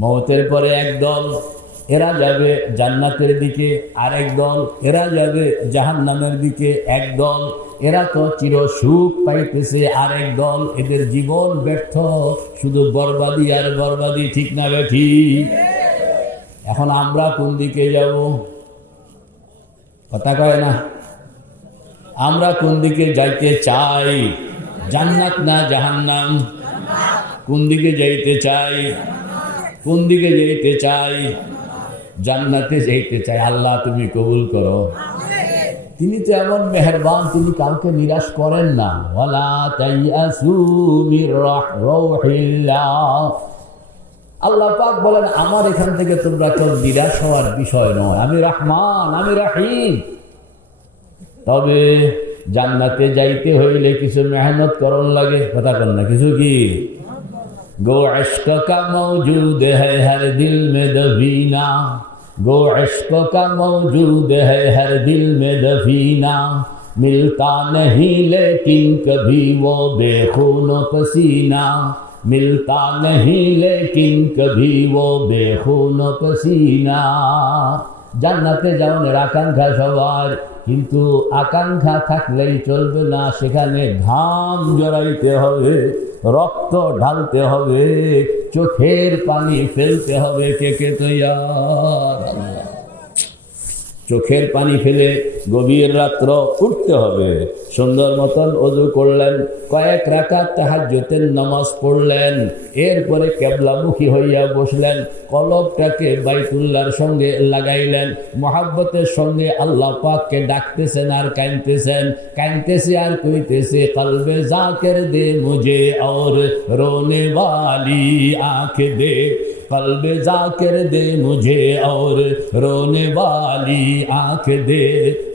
মওতের পরে একদল এরা যাবে জান্নাতের দিকে, আরেক দল এরা যাবে জাহান্নামের দিকে। একদল এরা তো চির সুখ পাইতেছে, আরেক দল এদের জীবন ব্যর্থ, শুধু বরবাদি আর বরবাদি। ঠিক না ঠিক? এখন আমরা কোন দিকে যাব? কথা কয় না। আমরা কোন দিকে যাইতে চাই? জান্নাত না জাহান্নাম? কোন দিকে যাইতে চাই? কোন দিকে যাইতে চাই? জান্নাতে যাইতে চাই। আল্লাহ তুমি কবুল করো। তিনি তো এমন মেহেরবান, তিনি কাউকে নিরাশ করেন না। ওয়ালা তাইয়াসু মির রাহমাতিল্লাহ। আল্লাহ পাক বলেন আমার এখান থেকে তোমরা কেউ নিরাশ হওয়ার বিষয় নয়। আমি রহমান, আমি রহিম। তবে জান্নাতে যাইতে হইলে কিছু মেহনত করন লাগে। কথা কন না, কিছু কি? गो इश्क का मौजूद है हर दिल में दफीना, गो इश्क का मौजूद है हर दिल में दफीना, मिलता नहीं लेकिन कभी वो बेखून पसीना, मिलता नहीं लेकिन कभी वो बेखून पसीना। জান্নাতে যাওয়ার আকাঙ্ক্ষা সবার, কিন্তু আকাঙ্ক্ষা থাকলেই চলবে না, সেখানে ঘাম জড়াইতে হবে, রক্ত ঢালতে হবে, চোখের পানি ফেলতে হবে। কে কে তৈয়ার? আল্লাহ। চোখের পানি ফেলে গভীর রাত্র উঠতে হবে। সুন্দর মতন ওযু করলেন, কয়েক রাকাত তাহাজ্জুদের নামাজ পড়লেন, এরপরে কিবলামুখী হইয়া বসলেন, কলবটাকে বাইতুল্লাহর সঙ্গে লাগাইলেন, মহাব্বতের সঙ্গে আল্লাহ পাককে ডাকতেছেন আর কাঁদতেছেন, কাঁদতেছে আর কইতেছে, কলবে জাকির দে মুঝে और रोने वाली आँख दे, कल्ब जाकिर दे मुझे और रोने वाली आँख दे,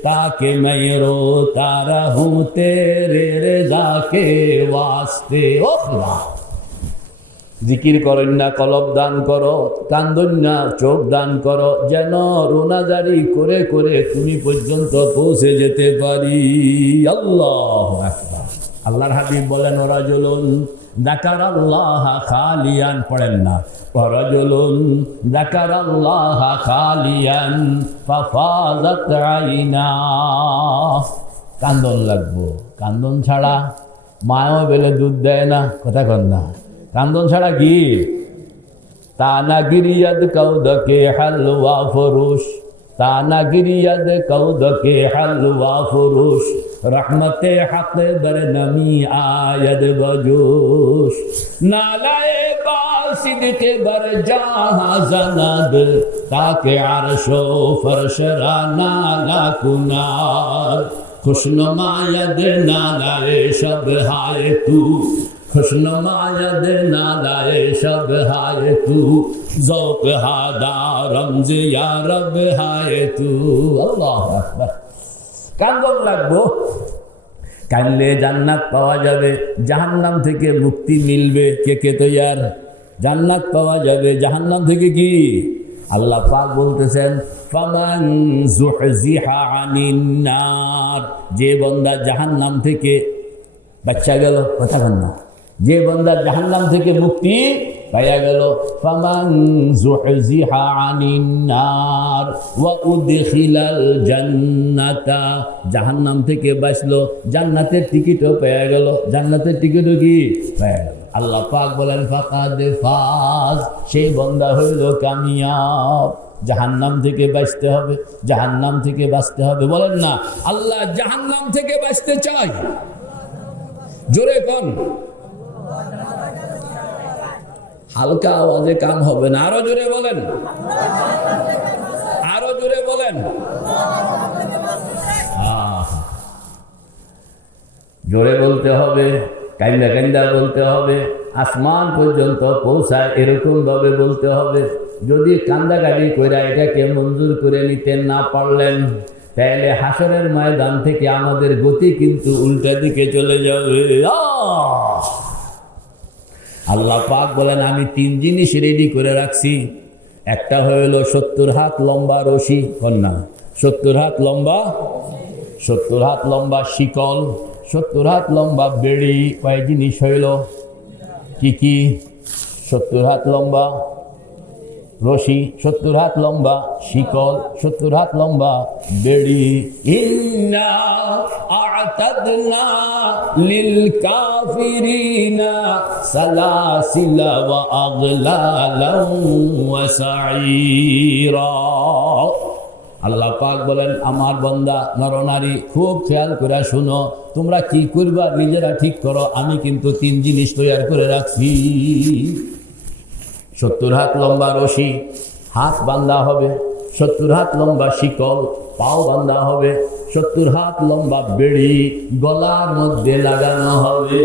ताकि मैं रोता रहूं तेरे रज़ा के वास्ते। ओ खुदा, জিকির করেন না, কলব দান করো, কান্দন না, চোখ দান করো, যেন রোনাজারি করে করে তুমি পর্যন্ত পৌঁছে যেতে পারি। আল্লাহু আকবার। আল্লাহর হাবিব বলেন, রাজুলুন যাকারাল্লাহ খালিয়ান, পড়েন না, রাজুলুন যাকারাল্লাহ খালিয়ান ফাফাযাত আইনা। কান্দন লাগবো, কান্দন ছাড়া মায়ও বেলে দুধ দেয় না। কথা কন না, কান্দন ছাড়া কি? তানা গিরিয়াদ কৌদকে হালওয়া ফুরুশ, তানা গিরিয়াদ কৌদকে হালওয়া ফুরুশ, রহমতে হক বরনমি আয়দ বজুশ, নালায়ে বাসিদকে বর জাহাঁ জনাদ, তাকে আরশো ফরশরা নালা কুনার, খুশনুমায়দ নালায়ে শব হায় তু, खुशनुमायद नालाए शब हाय तू, ज़ौक़ हादा रमज़ या रब हाय तू। আল্লাহু আকবার। কান্দন লাগবো, কানলে জান্নাত পাওয়া যাবে, জাহান্নাম থেকে মুক্তি মিলবে। কে কে তৈয়ার? জান্নাত পাওয়া যাবে, জাহান্নাম থেকে কি? আল্লাহ পাক বলতেছেন, ফামান যুহজিহা আনিন নার, যে বান্দা জাহান্নাম থেকে বাঁচা গেল। কথা বল না, যে বান্দা জাহান্নাম থেকে মুক্তি পাইয়া গেল, ফামান যুহজিহা আনিন নার ওয়া উদখিলাল জান্নাতা, জাহান্নাম থেকে বাঁচলো, জান্নাতের টিকিটও পেয়ে গেল। জান্নাতের টিকিটও কি পেয়ে গেল। আল্লাহ পাক বলেন, ফাকাদ ফাজ, সেই বান্দা হইল কামিয়াব। জাহান্নাম থেকে বাঁচতে হবে, জাহান্নাম থেকে বাঁচতে হবে। বলেন না, আল্লাহ জাহান্নাম থেকে বাঁচতে চাই। জোরে কোন, হালকা আওয়াজে কাম হবে না, আরো জোরে বলেন, আরো জোরে বলেন। জোরে বলতে হবে, কান্দা কান্দা বলতে হবে, আসমান পর্যন্ত পৌঁছায় এরকম ভাবে বলতে হবে। যদি কান্দাকাটি কইরা এটাকে মঞ্জুর করে নিতে না পারলেন, তাহলে হাসরের ময়দান থেকে আমাদের গতি কিন্তু উল্টা দিকে চলে যাবে। আল্লাহ পাক বলেন, আমি 3 জিনিস রেডি করে রাখছি। একটা হইল 70 হাত লম্বা রশি, কন্যা 70 হাত লম্বা, 70 হাত লম্বা শিকল, 70 হাত লম্বা বেড়ি। কয় জিনিস হইল? কি কি? 70 হাত লম্বা রশি 70 হাত লম্বা, শিকল 70 হাত লম্বা, বেড়ি। ইন্না আ'তাদনা লিল কাফিরিনা সালাসিলা ওয়া আগলালান ওয়া সাঈরা। আল্লাহ পাক বলেন, আমার বান্দা নরনারী খুব খেয়াল করে শুনো, তোমরা কি করবা নিজেরা ঠিক করো, আমি কিন্তু 3 জিনিস তৈরি করে রাখছি। 70 হাত লম্বা রশি, হাত বান্ধা হবে। 70 হাত লম্বা শিকল, পাও বান্ধা হবে। 70 হাত লম্বা বেড়ি গলার মধ্যে লাগানো হবে।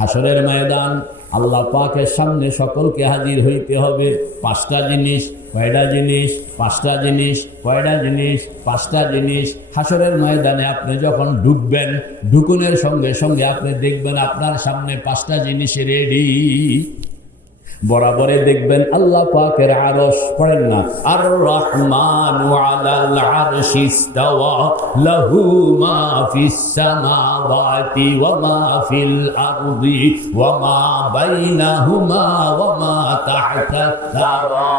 হাসরের ময়দান আল্লাহ পাকের সামনে সকলকে হাজির হইতে হবে। 5টা জিনিস। কয়টা জিনিস? 5টা জিনিস। কয়টা জিনিস? 5টা জিনিস। হাসরের ময়দানে আপনি যখন ঢুকবেন, ঢুকুনের সঙ্গে সঙ্গে আপনি দেখবেন আপনার সামনে 5টা জিনিস রেডি। বরাবরে দেখবেন আল্লাহ পাকের আরশ, পড়েন না, আর রহমানু আলাল আরশি ইস্তাওয়া লাহু মা ফিস সামাওয়াতি ওয়া মা ফিল আরদি ওয়া মা বাইনাহুমা ওয়া মা তাহতাস সারা।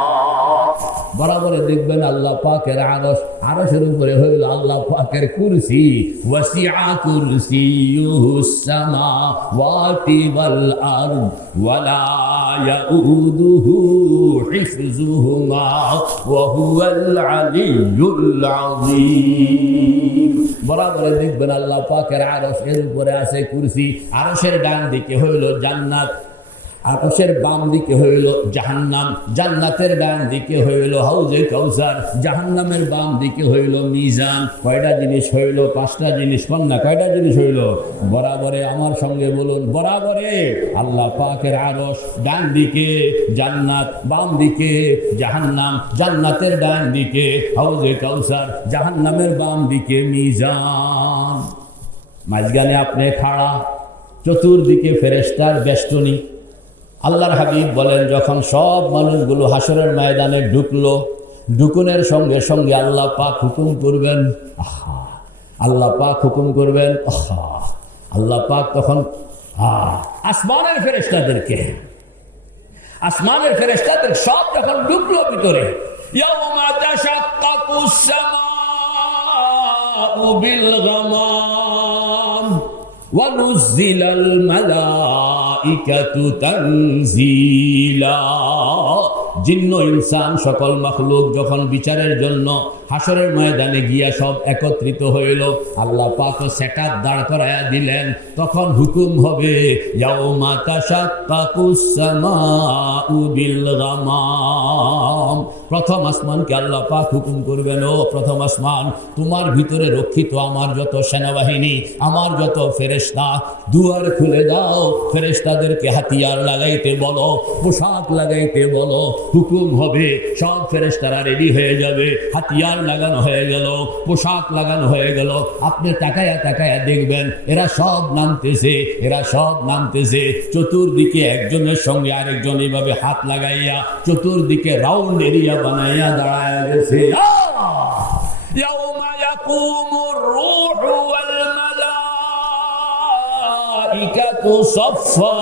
বরাবরে দেখবেন আল্লাহ পাকের আরশ, আরশের উপরে হইল আল্লাহ পাকের কুরসি। ওয়াসিআ কুরসিয়ুহুস সামাওয়াতি ওয়াল আরদ ওয়ালা ইয়াউদুহু হিফযুহুমা ওয়া হুয়াল আলিয়্যুল আযীম। বরাবরে দেখবেন আল্লাহ পাকের আরশ, এর উপরে আছে কুরসি। আরশের ডান দিকে হইল জান্নাত, আরশের বাম দিকে হইল জাহান্নাম, জান্নাতের ডান দিকে হইল হাউজে কাউসার, জাহান্নামের বাম দিকে হইল মিজান। কয়টা জিনিস হইল? 5টা জিনিস। কন্যা কয়টা জিনিস হইল? বরাবরে আমার সঙ্গে বলুন, বরাবরে আল্লাহ পাকের আরশ, ডান দিকে জান্নাত, বাম দিকে জাহান্নাম, জান্নাতের ডান দিকে হাউজে কাউসার, জাহান্নামের বাম দিকে মিজান। মাঝখানে আপনি খাড়া, চতুর্দিকে ফেরেশতার বেষ্টনী। আল্লাহর হাবিব বলেন, যখন সব মানুষগুলো হাসরের ময়দানে ঢুকলো, ঢুকুনের সঙ্গে সঙ্গে আল্লাহ পাক হুকুম করবেন, আহা, আল্লাহ পাক হুকুম করবেন, আহা, আল্লাহ পাক তখন আসমানের ফেরেশতাদেরকে, আসমানের ফেরেশতাদের সব যখন ঢুকলো ভিতরে, ইয়াউমা তাশাক্কাকুস সামাউ বিল গামাম ওয়া নুযিলাল মালাইকাতু তানজিলা। জিন্ন ইনসান সকল মাখলুক যখন বিচারের জন্য হাসরের ময়দানে গিয়া সব একত্রিত হইল, আল্লাহ পাক সেটআপ দাঁড় করায়া দিলেন। তখন হুকুম হবে, ইয়াউমা তাশাক্কাকুস সামাউ বিল গামাম। প্রথম আসমানকে আল্লাহ পাক হুকুম করবেন, ও প্রথম আসমান, তোমার ভিতরে রক্ষিত আমার যত সেনাবাহিনী, আমার যত ফেরেশতা, দুয়ার খুলে দাও। ফেরেশতাদেরকে হাতিয়ার লাগাইতে বলো, পোশাক লাগাইতে বলো। হুকুম হবে, সব ফেরেশতারা রেডি হয়ে যাবে। হাতিয়ার লাগানো হয়ে গেল, পোশাক লাগানো হয়ে গেল। আপনি তাকায়া তাকায়া দেখবেন এরা সব নামতেছে, এরা সব নামতেছে। চতুর্দিকে একজনের সঙ্গে আরেকজন এইভাবে হাত লাগাইয়া চতুর্দিকে রাউন্ড এরিয়া বানাইয়া দাঁড়ায় গেছে। ইয়াউমা ইয়াকুমুর রূহু ওয়াল মালাইকাতু সাফফা।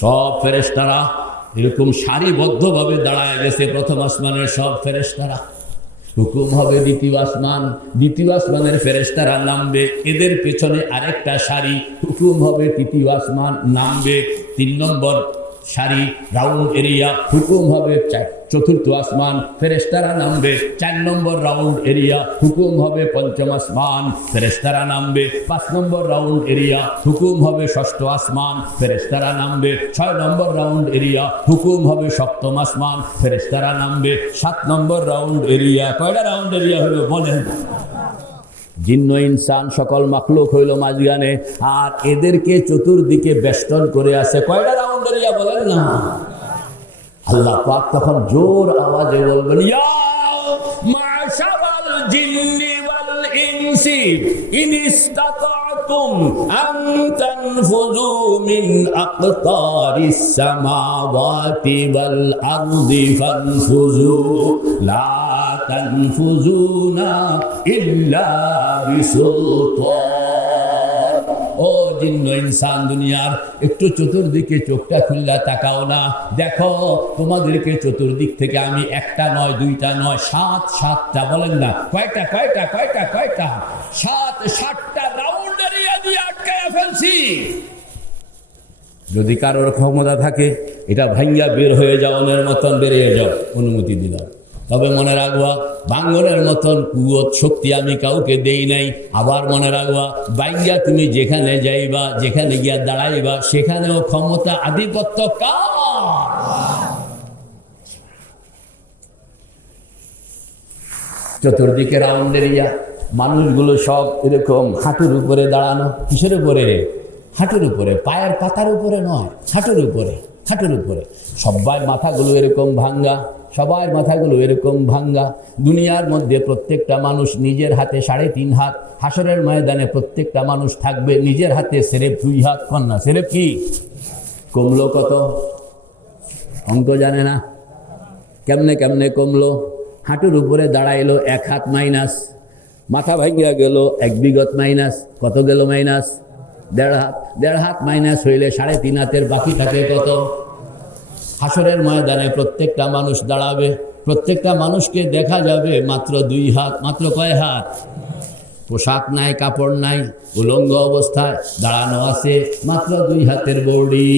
সব ফেরেশতারা এরকম সারিবদ্ধভাবে দাঁড়ায় গেছে। প্রথম আসমানের সব ফেরেশতারা। হুকুম হবে দ্বিতীয় আসমান, দ্বিতীয় আসমানের ফেরেশতারা নামবে, এদের পেছনে আরেকটা সারি। হুকুম হবে তৃতীয় আসমান নামবে, 3 নম্বর সারি রাউন্ড এরিয়া। হুকুম হবে চতুর্থ আসমান, ফেরেশতারা নামবে 4 নম্বর রাউন্ড এরিয়া। হুকুম হবে পঞ্চম আসমান, ফেরেশতারা নামবে 5 নম্বর রাউন্ড এরিয়া। হুকুম হবে ষষ্ঠ আসমান, ফেরেশতারা নামবে 6 নম্বর রাউন্ড এরিয়া। হুকুম হবে সপ্তম আসমান, ফেরেশতারা নামবে 7 নম্বর রাউন্ড এরিয়া। কয়টা রাউন্ড এরিয়া হলো বলেন? জিন্ন ইনসান সকল মাখলুক হইল মাঝখানে, আর এদেরকে চতুর্দিকে বেষ্টন করে আছে। কয়টা রাউন্ড এরিয়া বলেন না? আল্লাহ পাক তখন জোর আওয়াজে বলবেন, ইয়া মাশারাল জিন্নি ওয়াল ইনসি ইন ইসতাতাতুম আন তানফুযু মিন আকতারিস সামাওয়াতি ওয়াল আরদি ফানফুযু লা তানফুযুনা ইল্লা বিসুলতান। ও জিন্ন ইনসান দুনিয়ার একটু চতুর্দিকে চোখটা খুললা তাকাও না, দেখো তোমাদেরকে চতুর্দিক থেকে আমি একটা নয় দুইটা নয় সাতটা বলেন না কয়টা কয়টা কয়টা কয়টা 7-7টা রাউন্ড এরিয়া দিয়ে আটকায়া ফেলছি। যদি কারোর ক্ষমতা থাকে এটা ভাঙ্গা বের হয়ে যাওয়ার মতন বেরিয়ে যাও, অনুমতি দিলাম। তবে মনে রাখবা ভাঙ্গনের মতন কুয়ত শক্তি আমি কাউকে দেই নাই। আবার মনে রাখবা ভাঙ্গা তুমি যেখানে যাইবা, যেখানে গিয়া দাঁড়াইবা, সেখানেও ক্ষমতা আধিপত্য কার? চতুর্দিকে রাউন্ড এরিয়া, মানুষগুলো সব এরকম হাঁটুর উপরে দাঁড়ানো। কিসের উপরে? হাঁটুর উপরে, পায়ের পাতার উপরে নয়, হাঁটুর উপরে, হাঁটুর উপরে। সবার মাথাগুলো এরকম ভাঙ্গা, সবার মাথাগুলো এরকম ভাঙ্গা। দুনিয়ার মধ্যে প্রত্যেকটা মানুষ নিজের হাতে 3.5 হাত, হাসরের ময়দানে প্রত্যেকটা মানুষ থাকবে নিজের হাতে সেরেফ 2 হাত। কন্যা সেরেফ কি? কমলো কত? অঙ্ক জানে না? কেমনে কেমনে কমলো? হাঁটুর উপরে দাঁড়াইলো 1 হাত মাইনাস, মাথা ভাঙ্গিয়া গেল 1 বিঘত মাইনাস। কত গেল মাইনাস? 1.5 হাত। 1.5 হাত মাইনাস হইলে 3.5 হাতের বাকি থাকে কত? হাসরের ময়দানে প্রত্যেকটা মানুষ দাঁড়াবে, প্রত্যেকটা মানুষকে দেখা যাবে মাত্র 2 হাত। মাত্র কয় হাত? পোশাক নাই, কাপড় নাই, উলঙ্গ অবস্থায় দাঁড়ানো আছে, মাত্র 2 হাতের বডি।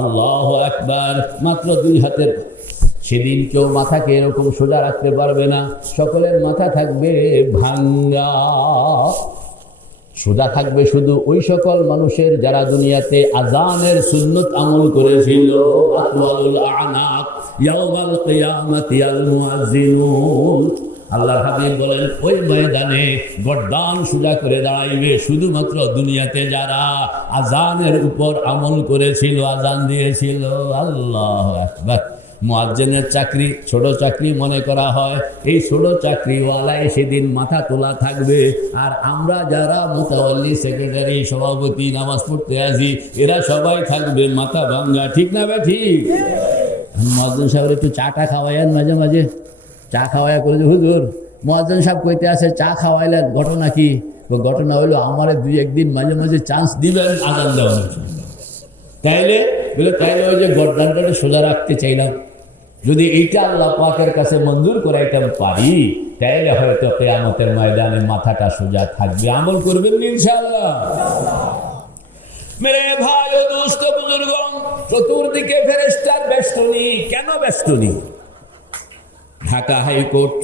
আল্লাহু আকবার, মাত্র 2 হাতের। সেদিন কেউ মাথাকে এরকম সোজা রাখতে পারবে না, সকলের মাথা থাকবে ভাঙ্গা। সোজা থাকবে শুধু ওই সকল মানুষের যারা দুনিয়াতে আযানের সুন্নত আমল করেছিল। আতওয়ালুল আনাক ইয়াউমাল কিয়ামাতি আল মুয়াজ্জিনুন। আল্লাহর হাবিব বলেন ওই ময়দানে গর্দান সোজা করে দাঁড়াইবে শুধুমাত্র দুনিয়াতে যারা আযানের উপর আমল করেছিল, আযান দিয়েছিল। আল্লাহু আকবার। মুয়াজ্জিনের চাকরি ছোট চাকরি মনে করা হয়, এই ছোট চাকরিওয়ালায় সেদিন মাথা তোলা থাকবে। আর আমরা যারা মুতাওয়াল্লি, সেক্রেটারি, সভাপতি, নামাজ পড়তে আসি, এরা সবাই থাকবে মাথা ভাঙ্গা। ঠিক না বে? ঠিক। মুয়াজ্জিন সাহেব একটু চাটা খাওয়াইয়েন মাঝে মাঝে, চা খাওয়াইয়া করে যে হুজুর মুয়াজ্জিন সাহেব কইতে আসে চা খাওয়াইলেন, ঘটনা কি? ঘটনা হইলো আমারে 2-1 দিন মাঝে মাঝে চান্স দিবেন আযান দেওয়ার। তাইলে বলে তাইলে ওই যে গর্দানটা সোজা রাখতে চাইলাম, যদি এইটা আল্লাহ পাকের কাছে মঞ্জুর করাইতে পারি তাইলে হয়তো কিয়ামতের ময়দানে মাথাটা সোজা থাকবে। আমল করবেন ইনশাআল্লাহ। মেরে ভাই ও দোস্ত বুজুর্গ, চতুর্দিকে ফেরেশতার বেষ্টনী। কেন বেষ্টনী? ঢাকা হাইকোর্ট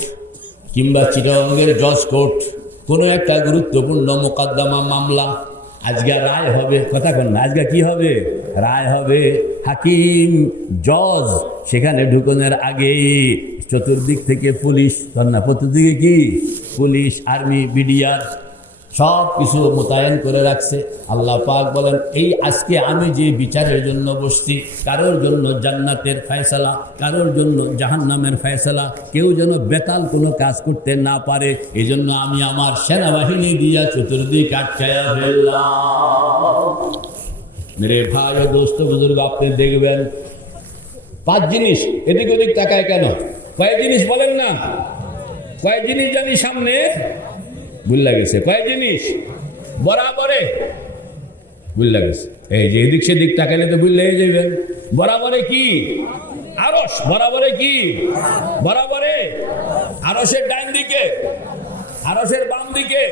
কিংবা চিটাগাংয়ের জজ কোর্ট, কোনো একটা গুরুত্বপূর্ণ মোকদ্দমা মামলা, আজকে রায় হবে। কথা কন না, আজকে কি হবে? রায় হবে। হাকিম, জজ সেখানে ঢুকনের আগেই চতুর্দিক থেকে পুলিশ, কন্যা চতুর্দিকে কি? পুলিশ, আর্মি, বিডিআর সব কিছু মোতায়েন করে রাখছে। আল্লাহ পাক বলেন এই আজকে আমি যে বিচারের জন্য বসছি, কারোর জন্য জান্নাতের ফয়সালা, কারোর জন্য জাহান্নামের ফয়সালা, কেউ যেন বেতাল কোনো কাজ করতে না পারে, এই জন্য আমি আমার সেনাবাহিনী দিয়া চতুর্দিক আটকায়া ফেললাম। মেরে ভাই ও দোস্ত বুজুর্গ, আপনি দেখবেন 5 জিনিস এদিক ওদিক তাকায় কেন? কয় জিনিস বলেন না? কয় জিনিস জানি সামনে ভুল গেছে। কয় জিনিস? বরাবরে ভুল গেছে। এই যে এদিক সেদিক তাকাইলে তো ভুল লেগে যাবেন। বরাবরে কি? আরশ। বরাবরে কি? বরাবরে আরশের ডান দিকে, আরশের বাম দিকে,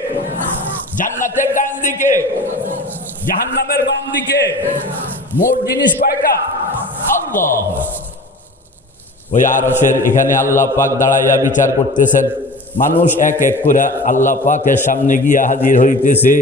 জান্নাতের ডান দিকে, জাহান্নামের বাম দিকে। মোট জিনিস কয়টা? আল্লাহ। ওই আরশের এখানে আল্লাহ পাক দাঁড়াইয়া বিচার করতেছেন। মানুষ এক এক করে আল্লাহ পাকের সামনে গিয়া হাজির হইতেছে।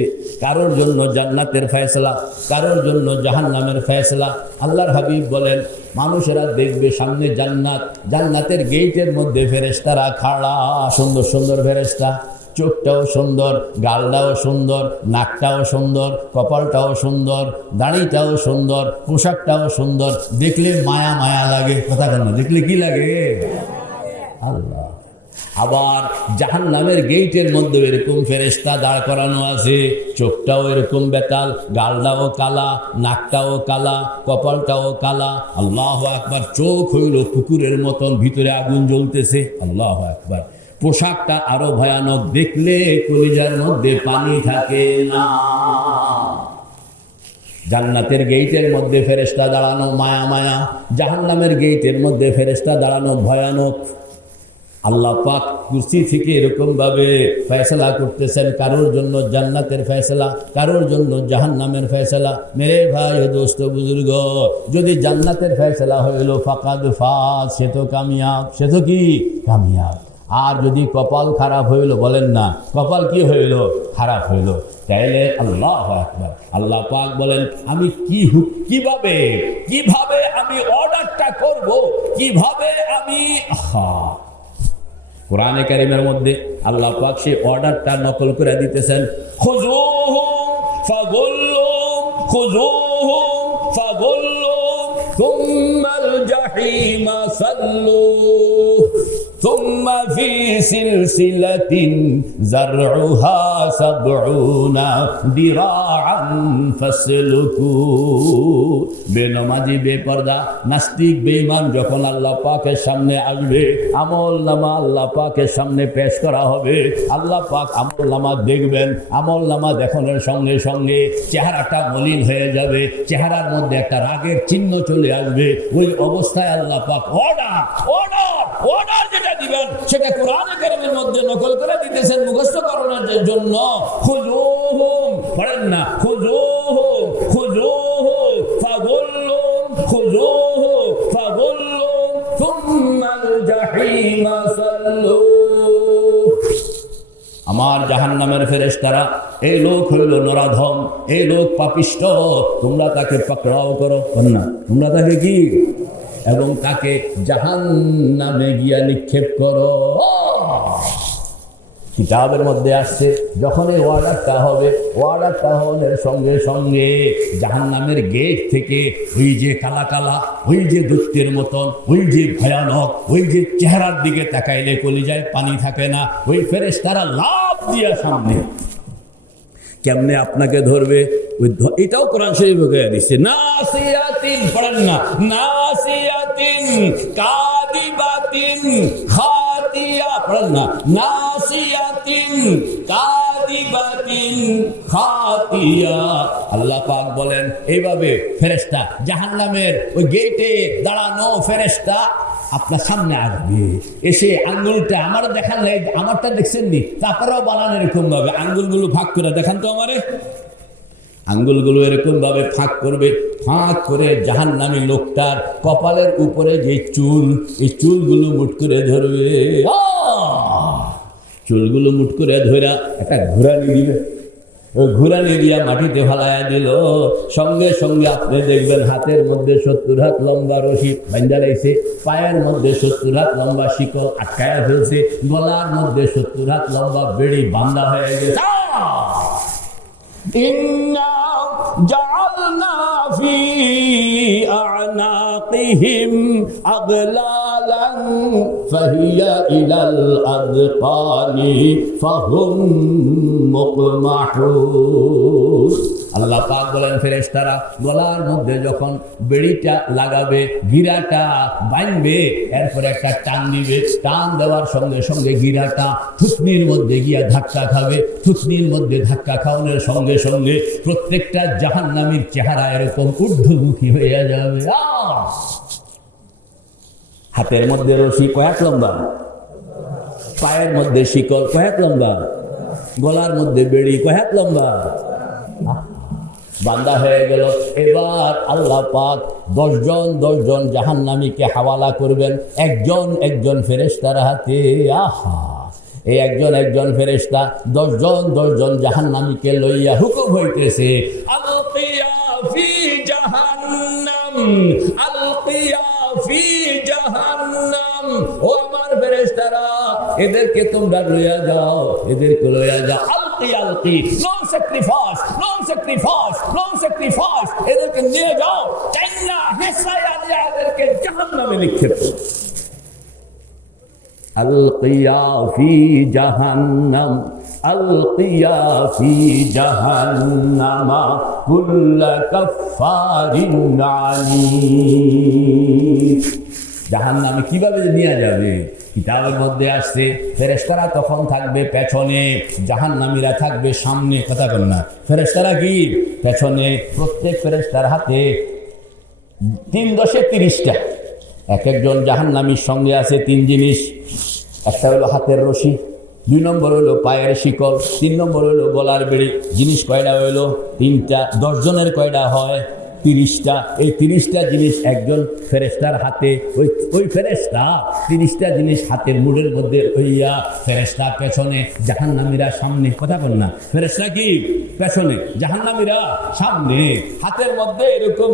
কারোর জন্য জান্নাতের ফয়সালা, কারোর জন্য জাহান্নামের ফয়সালা। আল্লাহর হাবিব বলেন মানুষেরা দেখবে সামনে জান্নাত, জান্নাতের গেটের মধ্যে ফেরেশতারা খাড়া, সুন্দর সুন্দর ফেরেশতা। চোখটাও সুন্দর, গালটাও সুন্দর, নাকটাও সুন্দর, কপালটাও সুন্দর, দাড়িটাও সুন্দর, পোশাকটাও সুন্দর। দেখলে মায়া মায়া লাগে। কথা কেন? দেখলে কি লাগে? আল্লাহ। আবার জাহান্নামের গেটের মধ্যে এরকম ফেরেশতা দাঁড় করানো আছে, চোখটাও এরকম বেতাল, গালটাও কালা, নাকটাও কালা, কপালটাও কালা। আল্লাহু আকবার। চোখ হইল পুকুরের মতন, ভিতরে আগুন জ্বলতেছে। আল্লাহু আকবার। পোশাকটা আরো ভয়ানক, দেখলে কলিজার মধ্যে পানি থাকে না। জান্নাতের গেটের মধ্যে ফেরেশতা দাঁড়ানো মায়া মায়া, জাহান্নামের গেটের মধ্যে ফেরেশতা দাঁড়ানো ভয়ানক। আল্লাহ পাক কুরসি থেকে এরকম ভাবে ফয়সালা করতেছেন, কারোর জন্য জান্নাতের ফয়সালা, কারোর জন্য জাহান্নামের ফয়সালা। মেরে ভাই ও দোস্ত বুজুর্গ, যদি জান্নাতের ফয়সালা হইল ফাকাদ ফাজ, সে তো কামিয়াব, সে তো কি কামিয়াব। আর যদি কপাল খারাপ হইল, বলেন না কপাল কি হইল, খারাপ হইল, তাইলে আল্লাহু আকবার, আল্লাহ পাক বলেন আমি কিভাবে কিভাবে আমি অর্ডারটা করব, কিভাবে আমি কোরআনে কারীমের মধ্যে আল্লাহ পাক সেই অর্ডারটা নকল করে দিতেছেন। খুযুহুম ফাগুল্লুম, খুযুহুম ফাগুল্লুম, সুম্মাল জাহিমা সাল্লু, সুম্মা ফি সিলসিলাতিন যারউহা সাবউনা দিরাআন ফাসলুকু। বেনমাজি বেপরদা নাস্তিক বেঈমান যখন আল্লাহ পাকের সামনে আসবে, আমল নামা আল্লাহ পাকের সামনে পেশ করা হবে, আল্লাহ পাক আমল নামা দেখবেন, আমল নামা দেখানোর সঙ্গে সঙ্গে চেহারাটা মলিন হয়ে যাবে, চেহারার মধ্যে একটা রাগের চিহ্ন চলে আসবে। ওই অবস্থায় আল্লাহ পাক অর্ডার অর্ডার অর্ডার যেটা দিবেন সেটা কোরআনে কারীমের মধ্যে নকল করে দিতেছেন মুখস্থ করানোর জন্য। খুযুহুম, পড়েন না, খুযুহুম খুযুহুম ফাগুল্লুম, খুযুহুম ফাগুল্লুম, সুম্মাল জাহিমা সাল্লু। আমার জাহান্নামের ফেরেশতারা, এই লোক হইল নরাধম, এই লোক পাপিষ্ঠ, তোমরা তাকে পাকড়াও করো না, তোমরা তাকে কি, এবং তাকে জাহান্নামে গিয়া নিক্ষেপ করো। কিতাবের মধ্যে আসছে যখন এই অর্ডারটা হবে, অর্ডারটা হওয়ার সঙ্গে সঙ্গে জাহান্নামের গেট থেকে ওই যে কালা কালা, ওই যে দৈত্যের মতন, ওই যে ভয়ানক, ওই যে চেহারার দিকে তাকাইলে কলিজায় পানি থাকে না, ওই ফেরেশতারা লাফ দিয়া সামনে কেমনে আপনাকে ধরবে, এটাও কোরআন শরীফে বলে দিচ্ছে। নাসিয়াতিন, পড়েন না, নাসিয়াতিন কাদিবাতিন খাতিয়া, পড়েন না, নাসিয়াতিন কাদিবাতিন খাতিয়া। আল্লাহ পাক বলেন এইভাবে ফেরেশতা জাহান্নামের ওই গেটে দাঁড়ানো ফেরেশতা আপনার সামনে আসবে, এসে আঙ্গুলটা আমার দেখান, আমারটা দেখছেন নি, তারপরেও বানান এরকম ভাবে আঙ্গুলগুলো ভাগ করে দেখান তো আমারে। আঙ্গুলগুলো এরকম ভাবে ফাঁক করবে, ফাঁক করে জাহান্নামী লোকটার কপালের উপরে যে চুল, এই চুলগুলো মুট করে ধরবে, চুলগুলো মুট করে ধরা একটা ঘোরানি দিবে, ওই ঘোরানি দিয়া মাটিতে ফালাইয়া দিল, সঙ্গে সঙ্গে আপনি দেখবেন হাতের মধ্যে 70 হাত লম্বা রশি বাঁধা লাইছে, পায়ের মধ্যে 70 হাত লম্বা শিকল আটকায়া ফেলছে, গলার মধ্যে 70 হাত লম্বা বেড়ি বাঁধা হয়ে গেছে। ইন্না জাআলনা ফি আ'নাকিহিম আগলালান ফাহিয়া ইলাল আযকানি ফাহুম মুকমাহুন। আল্লাহ পাক বলেন ফেরেশতারা গলার মধ্যে যখন বেড়িটা লাগাবে, গিরাটা বাঁধবে, এরপর একটা টান দিবে, টান দেওয়ার সঙ্গে সঙ্গে গিরাটা থুতনির মধ্যে গিয়া ধাক্কা খাবে, থুতনির মধ্যে ধাক্কা খাওয়ানোর সঙ্গে সঙ্গে প্রত্যেকটা জাহান্নামীর চেহারা এরকম ঊর্ধ্বমুখী হয়ে যাবে। হাতের মধ্যে রশি কয়েক লম্বা, পায়ের মধ্যে শিকল কয়েক লম্বা, গলার মধ্যে বেড়ি কয়েক লম্বা, বান্দা হয়ে গেল। এবার আল্লাহ পাক 10 জন জাহান্নামীকে হাওয়ালা করবেন একজন একজন ফেরেশতার হাতে। আহা, এই একজন ফেরেশতা 10 জন জাহান্নামীকে লইয়া হুকুম হইতেছে, আলকিয়া ফি জাহান্নাম, আলকিয়া ফি জাহান্নাম। ও আমার ফেরেশতারা, এদেরকে তোমরা লইয়া যাও, এদেরকে লইয়া যাও। আলকি, no sacrifice, no sacrifice, no sacrifice, এদেরকে নিয়ে যাও, চাইনা হেসায়া দিয়া এদেরকে জাহান্নামে নিক্ষেপ করো। আলকিয়া ফি জাহান্নাম, আলকিয়া ফি জাহান্নামা কুল্লা কাফফারিন আলীম। জাহান্নামে কিভাবে নিয়ে যাবে? কিতাবের মধ্যে আসছে ফেরেশতারা তখন থাকবে পেছনে, জাহান্নামীরা থাকবে সামনে। কথা বল না, ফেরেশতারা কি পেছনে, প্রত্যেক ফেরেশতার হাতে 3 × 30টা। এক একজন জাহান্নামীর সঙ্গে আছে 3 জিনিস। একটা হলো হাতের রশি, 2 নম্বর হলো পায়ের শিকল, 3 নম্বর হলো গলার বেড়ি। জিনিস কয়টা হইলো? 3টা। 10 জনের কয়টা হয়? 30টা। এই 30টা জিনিস একজন ফেরেশতার হাতে, ওই ফেরেশতা 30টা জিনিস হাতের মুঠের মধ্যে হইয়া, ফেরেশতা পেছনে, জাহান্নামীরা সামনে। কথা বল না, ফেরেশতা কি পেছনে, জাহান্নামীরা সামনে। হাতের মধ্যে এরকম,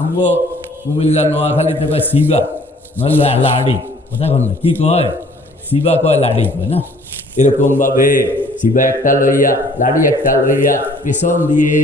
আমগো কুমিল্লা নোয়াখালী তো কয় শিবা, নইলে লাড়ি। কথা বল না, কি কয়? শিবা কয়, লাড়ি কয় না। এরকমভাবে শিবা একটা লইয়া, লাড়ি একটা লইয়া, পেছন দিয়ে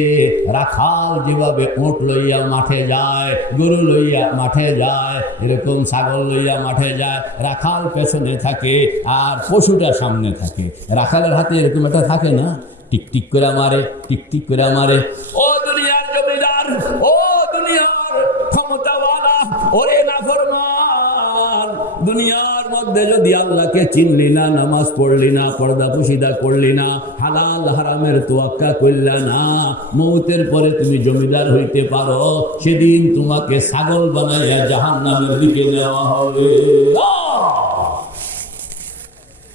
রাখাল যেভাবে ওঁট লইয়া মাঠে যায়, গরু লইয়া মাঠে যায়, এরকম ছাগল লইয়া মাঠে যায়, রাখাল পেছনে থাকে আর পশুটা সামনে থাকে। রাখালের হাতে এরকম একটা থাকে না, টিকটিক করে মারে, টিকটিক করে মারে। ও দুনিয়ার জমিদার, ও দুনিয়ার ক্ষমতাওয়ালা, ওরে নাফরমান, দুনিয়ার মধ্যে যদি আল্লাহকে চিনলি না, নামাজ পড়লি না, পর্দা পুশিদা করলি না, হালাল হারামের তোয়াক্কা করলা না, মৌতের পরে তুমি জমিদার হইতে পারো, সেদিন তোমাকে ছাগল বানাইয়া জাহান্নামের দিকে নেওয়া হবে।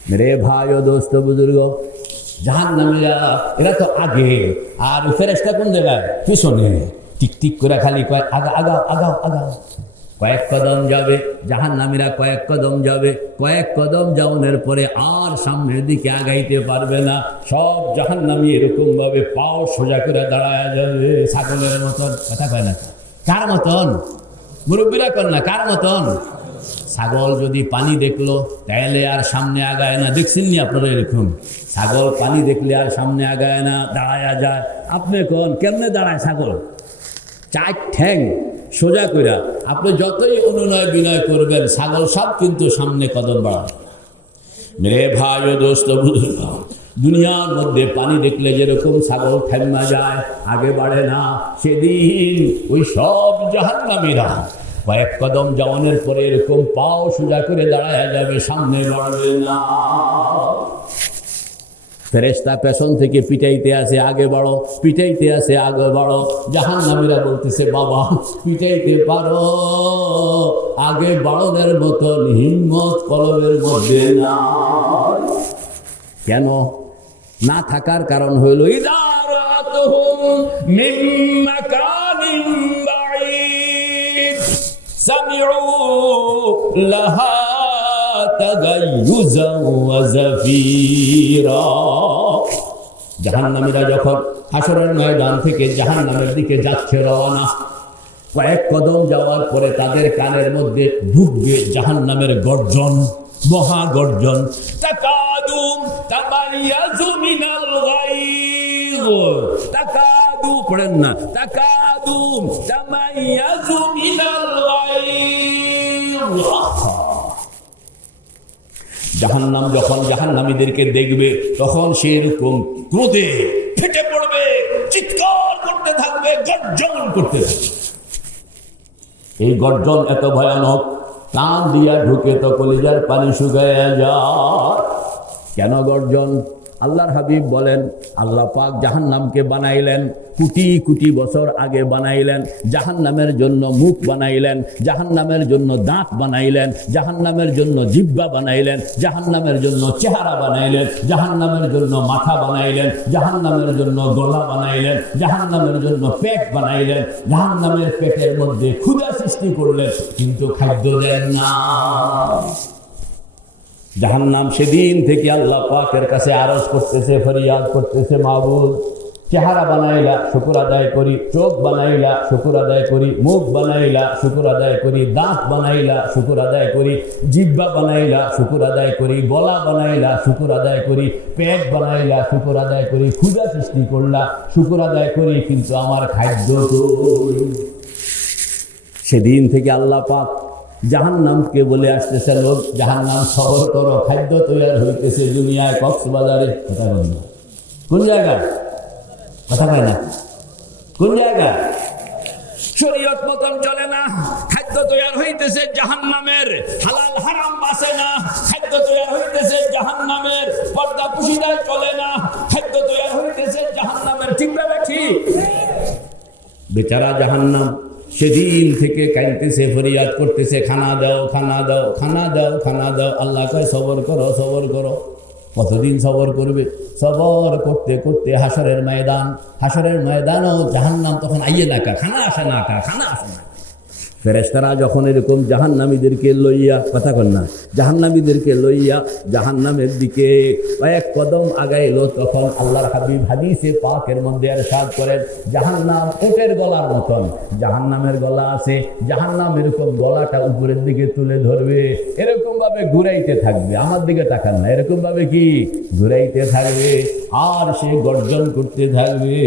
মেরে ভাই ও দোস্ত বুজুর্গ, জাহান্নামীরা এরা তো আগে, আর ফেরেশতা কোন জায়গায়? পিছনে। টিকটিক করে খালি কয় আগাও আগাও আগাও আগাও। কয়েক কদম যাবে, জাহান্নামীরা কয়েক কদম যাবে, কয়েক কদম যাওয়ার পরে আর সামনের দিকে আগাইতে পারবে না। সব জাহান্নামী এরকম ভাবে পাও সোজা করে দাঁড়ায় যাবে, ছাগলের মতন। কথা কয় না, কার মতন? মুরব্বীরা কর না, কার মতন? ছাগল যদি পানি দেখলো তাহলে আর সামনে আগায় না। দেখছেন নি আপনারা এরকম? ছাগল পানি দেখলে আর সামনে আগায় না, দাঁড়ায়া যায়। আপনি কোন কেমনে দাঁড়ায় ছাগল? 4 ঠ্যাং সোজা কইরা। আপনি যতই অনুনয় বিনয় করবেন, ছাগল সব কিন্তু সামনে কদম বাড়াবে। মেরে ভাই ও দোস্ত বুঝল, দুনিয়ার মধ্যে পানি দেখলে যেরকম ছাগল ঠ্যাংমা যায়, আগে বাড়ে না, সেদিন ওই সব জাহান্নামীরা কয়েক কদম যাওয়ানোর পরে এরকম পাও সোজা করে দাঁড়ায় যাবে, সামনে বাড়বে না। ফেরেশতা পেছন থেকে পিটাইতে আসে, আগে বাড়ো, পিটাইতে আসে, আগে বাড়ো। জাহান্নামীরা বলতেছে, বাবা পিটাইতে পারো, আগে বাড়নের মতন হিম্মত কলমের মধ্যে না। কেন না থাকার কারণ হইল, ইদারাতুহুম মিন মাকানিন বাঈদ সামিউ লাহা জাহান্নামীরা যখন হাসরের ময়দান থেকে জাহান্নামের দিকে যাচ্ছে রওনা, কয়েক কদম যাওয়ার পরে তাদের কানের মধ্যে ঢুকবে জাহান্নামের গর্জন, মহা গর্জন। তাকাদু তাবাইয়াজু মিনাল গায়জ, তাকাদু পড়েন না, তাকাদু তাবাইয়াজু মিনাল গায়জ। জাহান্নাম যখন জাহান্নামীদেরকে দেখবে, তখন সেরকম ক্রোধে ফেটে পড়বে, চিৎকার করতে থাকবে, গর্জন করতে থাকবে। এই গর্জন এত ভয়ানক, কান দিয়া ঢুকে তো কলিজার পানি শুকায়া যায়। কেন গর্জন? আল্লাহর হাবিব বলেন, আল্লাহ পাক জাহান্নামকে বানাইলেন, কোটি কোটি বছর আগে বানাইলেন। জাহান্নামের জন্য মুখ বানাইলেন, জাহান্নামের জন্য দাঁত বানাইলেন, জাহান্নামের জন্য জিহ্বা বানাইলেন, জাহান্নামের জন্য চেহারা বানাইলেন, জাহান্নামের জন্য মাথা বানাইলেন, জাহান্নামের জন্য গলা বানাইলেন, জাহান্নামের জন্য পেট বানাইলেন। জাহান্নামের পেটের মধ্যে ক্ষুধা সৃষ্টি করলেন, কিন্তু খাদ্য দেন না। জাহান্নাম সেদিন থেকে আল্লাহ পাকের কাছে আরজ করতেছে, ফরিয়াদ করতেছে, মাবুদ চেহারা বানাইলা শুকর আদায় করি, চোখ বানাইলা শুকর আদায় করি, মুখ বানাইলা শুকর আদায় করি, দাঁত বানাইলা শুকর আদায় করি, জিহ্বা বানাইলা শুকর আদায় করি, গলা বানাইলা শুকর আদায় করি, পেট বানাইলা শুকর আদায় করি, ক্ষুধা সৃষ্টি করলা শুকর আদায় করি, কিন্তু আমার খাদ্য তো। সেদিন থেকে আল্লাহ পাক জাহান্নামকে বলে আসতেছে, লোক জাহান্নাম সবর করো, খাদ্য তৈরি হইতেছে দুনিয়ায়, কক্সবাজারে। কথা বল না, কোন জায়গায়? কথা কয় না, কোন জায়গায়? শরীয়ত মতন চলে না, খাদ্য খাদ্য তৈরি হইতেছে জাহান্নামের, হালাল হারাম বাঁচে না, খাদ্য তৈরি হইতেছে জাহান্নামের, পর্দা পুশিদায় চলে না, খাদ্য তৈরি হইতেছে জাহান্নামের। ঠিক না ঠিক? বেচারা জাহান্নাম সেদিন থেকে কাঁদতেছে, ফরিয়াদ করতেছে, খানা দাও, খানা দাও, খানা দাও, খানা দাও। আল্লাহ কয় সবর করো, সবর করো। কতদিন সবর করবে? সবর করতে করতে হাসরের ময়দানও জাহান্নাম তখন আইয়ে না, খানা আসে না, খানা আসে না। ফেরেশতারা যখন এরকম জাহান্নামীদেরকে লইয়া, কথা কন না, জাহান্নামীদেরকে লইয়া জাহান্নামের দিকে কয়েক কদম আগাইলো, তখন আল্লাহর হাবিব হাদিসে পাকের মধ্যে ইরশাদ করেন, জাহান্নাম উটের গলার মতন, জাহান্নামের গলা আছে, জাহান্নাম এরকম গলাটা উপরের দিকে তুলে ধরবে, এরকম ভাবে ঘুরাইতে থাকবে। আমার দিকে তাকান না, এরকম ভাবে কি ঘুরাইতে থাকবে, আর সে গর্জন করতে থাকবে।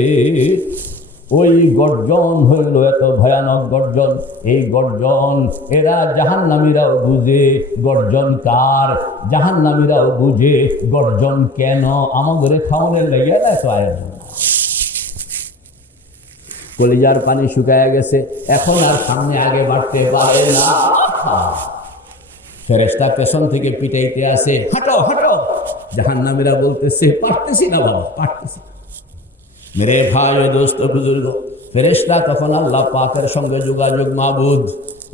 ওই গর্জন হইল এত ভয়ানক গর্জন, এই গর্জন এরা জাহান্নামীরাও বুঝে গর্জন কার, জাহান্নামীরাও বুঝে গর্জন কেন, আমাদের খাওয়ানোর লেগে না তো আয়োজন। কলিজার পানি শুকায় গেছে, এখন আর সামনে আগে বাড়তে পারে না। ফেরেশতা পেছন থেকে পিটাইতে আসে, হাঁটো হাঁটো। জাহান্নামীরা বলতেছে, পারতেছি না বাবা, পারতেছি। মেরে ভাই ও দোস্ত বুজুর্গ, ফেরেশতা তখন আল্লাহ পাকের সঙ্গে যোগাযোগ, মাবুদ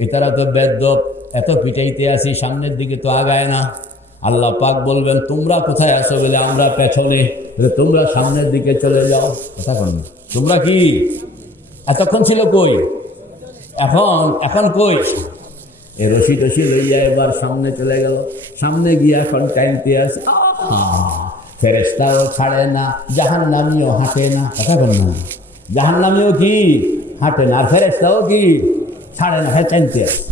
এটারা তো বেদ্যপ, এত পিটাইতে আসি, সামনের দিকে তো আগায় না। আল্লাহ পাক বলবেন, তোমরা কোথায় আসো? বলে আমরা পেছনে। তোমরা সামনের দিকে চলে যাও। কথা বলবে, তোমরা কি এতক্ষণ ছিল কই? এখন কই? এ রশি টসি লইয়া এবার সামনে চলে গেল, সামনে গিয়ে এখন টাইমতে আসে। ফেরেশতাও ছাড়ে না, জাহান্নামীও হাঁটে না। কথা বল না, জাহান্নামীও কি হাঁটে না, আর ফেরেশতাও কি ছাড়ে না, হ্যাঁ টাইমতে আসে।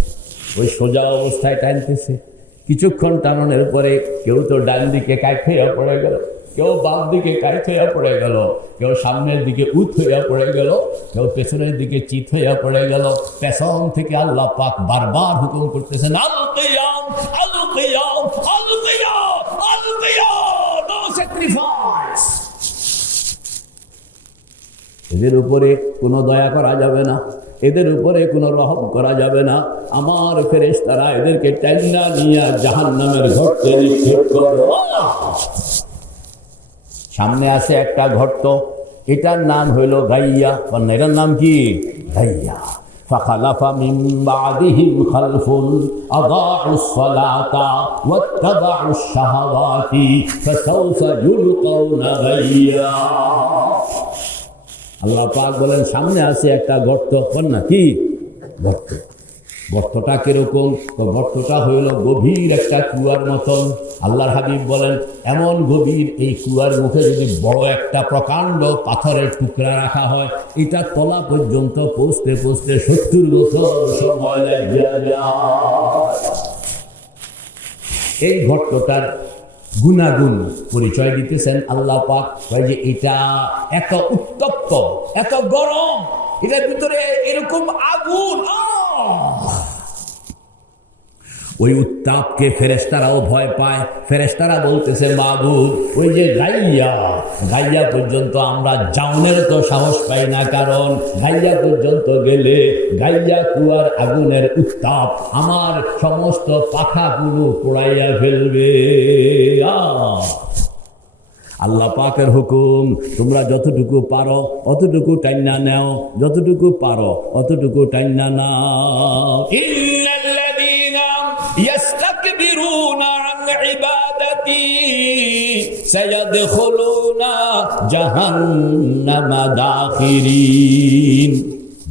ওই সোজা অবস্থায় টাইমতেছে। কিছুক্ষণ টানানোর পরে কেউ তো ডান দিকে কাইট হইয়া পড়ে গেল, কেউ বাম দিকে কাইট হইয়া পড়ে গেল, কেউ সামনের দিকে উত হইয়া পড়ে গেল, কেউ পেছনের দিকে চিত হইয়া পড়ে গেল। পেছন থেকে আল্লাহ পাক বারবার হুকুম করতেছেন, আল কিয়াম, আল কিয়াম, আল কিয়াম, আল কিয়াম, নো স্যাক্রিফাইস। এদের উপরে কোনো দয়া করা যাবে না, এদের উপরে কোনো রহম করা যাবে না। আমার ফেরেশতারা এদেরকে টাইনা নিয়ে জাহান্নামের গর্তে নিক্ষেপ করবে। সামনে আছে একটা গর্ত, এটার নাম হইল গাইয়া। এটার নাম কি? গাইয়া। فخلف من بعدهم خلف أضاعوا الصلاة واتبعوا الشهوات فسوف يلقون غيا। আল্লাহ পাক বলেন, সামনে আছে একটা গর্ত। না কি গর্ত? গর্তটা কিরকম? গর্তটা হইল গভীর একটা কুয়ার মতন। আল্লাহর হাবিব বলেন, এমন গভীর, এই কুয়ার মুখে যদি বড় একটা প্রকাণ্ড পাথরের টুকরা রাখা হয়, এটা তলা পর্যন্ত পৌঁছতে পৌঁছতে 70 বছর সময় লাগে। এই গর্তটার গুণাগুণ পরিচয় দিতেছেন আল্লাহ পাক, যে এটা এত উত্তপ্ত, এত গরম, এটার ভিতরে এরকম আগুন। ওই উত্তাপকে ফেরেশতারাও ভয় পায়। ফেরেশতারা বলতেছে, মাবুদ ওই যে গাইয়া পর্যন্ত আমরা যাওনের তো সাহস পাই না, কারণ গাইয়া পর্যন্ত গেলে গাইয়া কুয়ার আগুনের উত্তাপ আমার সমস্ত পাখাগুলো পোড়াইয়া ফেলবে। আল্লাহ পাকের হুকুম, তোমরা যতটুকু পারো অতটুকু টাইনা নাও, যতটুকু পারো অতটুকু টাইনা নাও। ইন্নাল্লাযীনা ইস্তাকবিরুনা আন ইবাদাতি সায়াদখুলুনা জাহান্নামা দাখিরিন।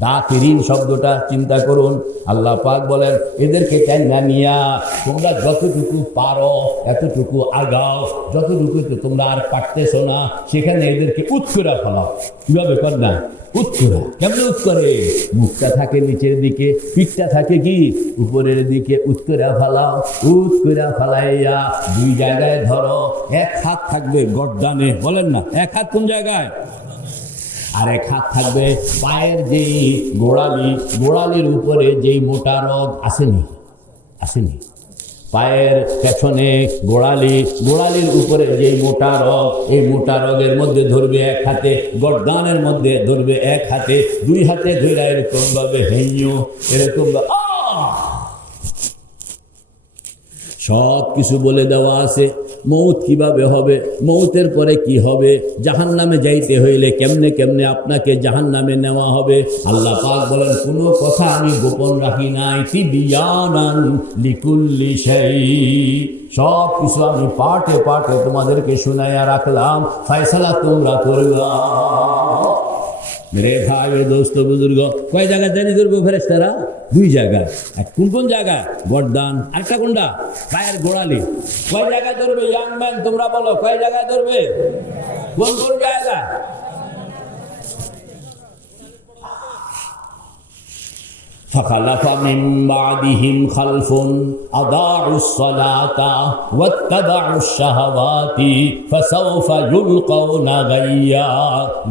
দাখিরিন শব্দটা চিন্তা করুন। আল্লাহ পাক বলেন, এদেরকে টাইনা নিয়া তোমরা যতটুকু পারো এতটুকু আগাও, যতটুকু তোমরা আর পারতেছো না সেখানে এদেরকে উৎকরা ফেলাও। কিভাবে কর না? উৎকরা। কেমন উৎকরে? মুখটা থাকে নিচের দিকে, পিঠটা থাকে কি উপরের দিকে। উৎকরা ফেলাও, উৎকরা ফেলাইয়া 2 জায়গায় ধরো। এক হাত থাকবে গর্দানে, বলেন না, এক হাত কোন জায়গায়? আর এক হাত থাকবে পায়ের যেই গোড়ালির উপরে যেই মোটা রগ আসেনি, পায়ের পেছনে গোড়ালির উপরে যেই মোটা রগ, এই মোটা রগের মধ্যে ধরবে এক হাতে, গর্দানের মধ্যে ধরবে এক হাতে, 2 হাতে ধরে এরকম ভাবে হেইও, এরকম সব কিছু বলে দেওয়া আছে। মৌত কিভাবে হবে, মৌতের পরে কি হবে, জাহান্নামে যাইতে হইলে কেমনে কেমনে আপনাকে জাহান্নামে নেওয়া হবে। আল্লাহ পাক বলেন, কোনো কথা আমি গোপন রাখি নাই। তিবিয়ানান লিকুল্লি শাই, সব কিছু আমি পার্টে পার্টে তোমাদেরকে শুনাইয়া রাখলাম, ফয়সালা তোমরা করবা। মেরে ভাই ও দোস্ত বুজুর্গ, কয় জায়গায় জানি ধরবো ফেরেশতারা? 2 জায়গায়। কোন কোন জায়গা? গর্দান, আরেকটা কোনটা? পায়ের গোড়ালি। কয় জায়গায় ধরবে? ইয়াং ম্যান তোমরা বলো, কয় জায়গায় ধরবে? কোন কোন জায়গা? فخلف من بعدهم خلف أضاعوا الصلاة واتبعوا الشهوات فسوف يلقون غيا।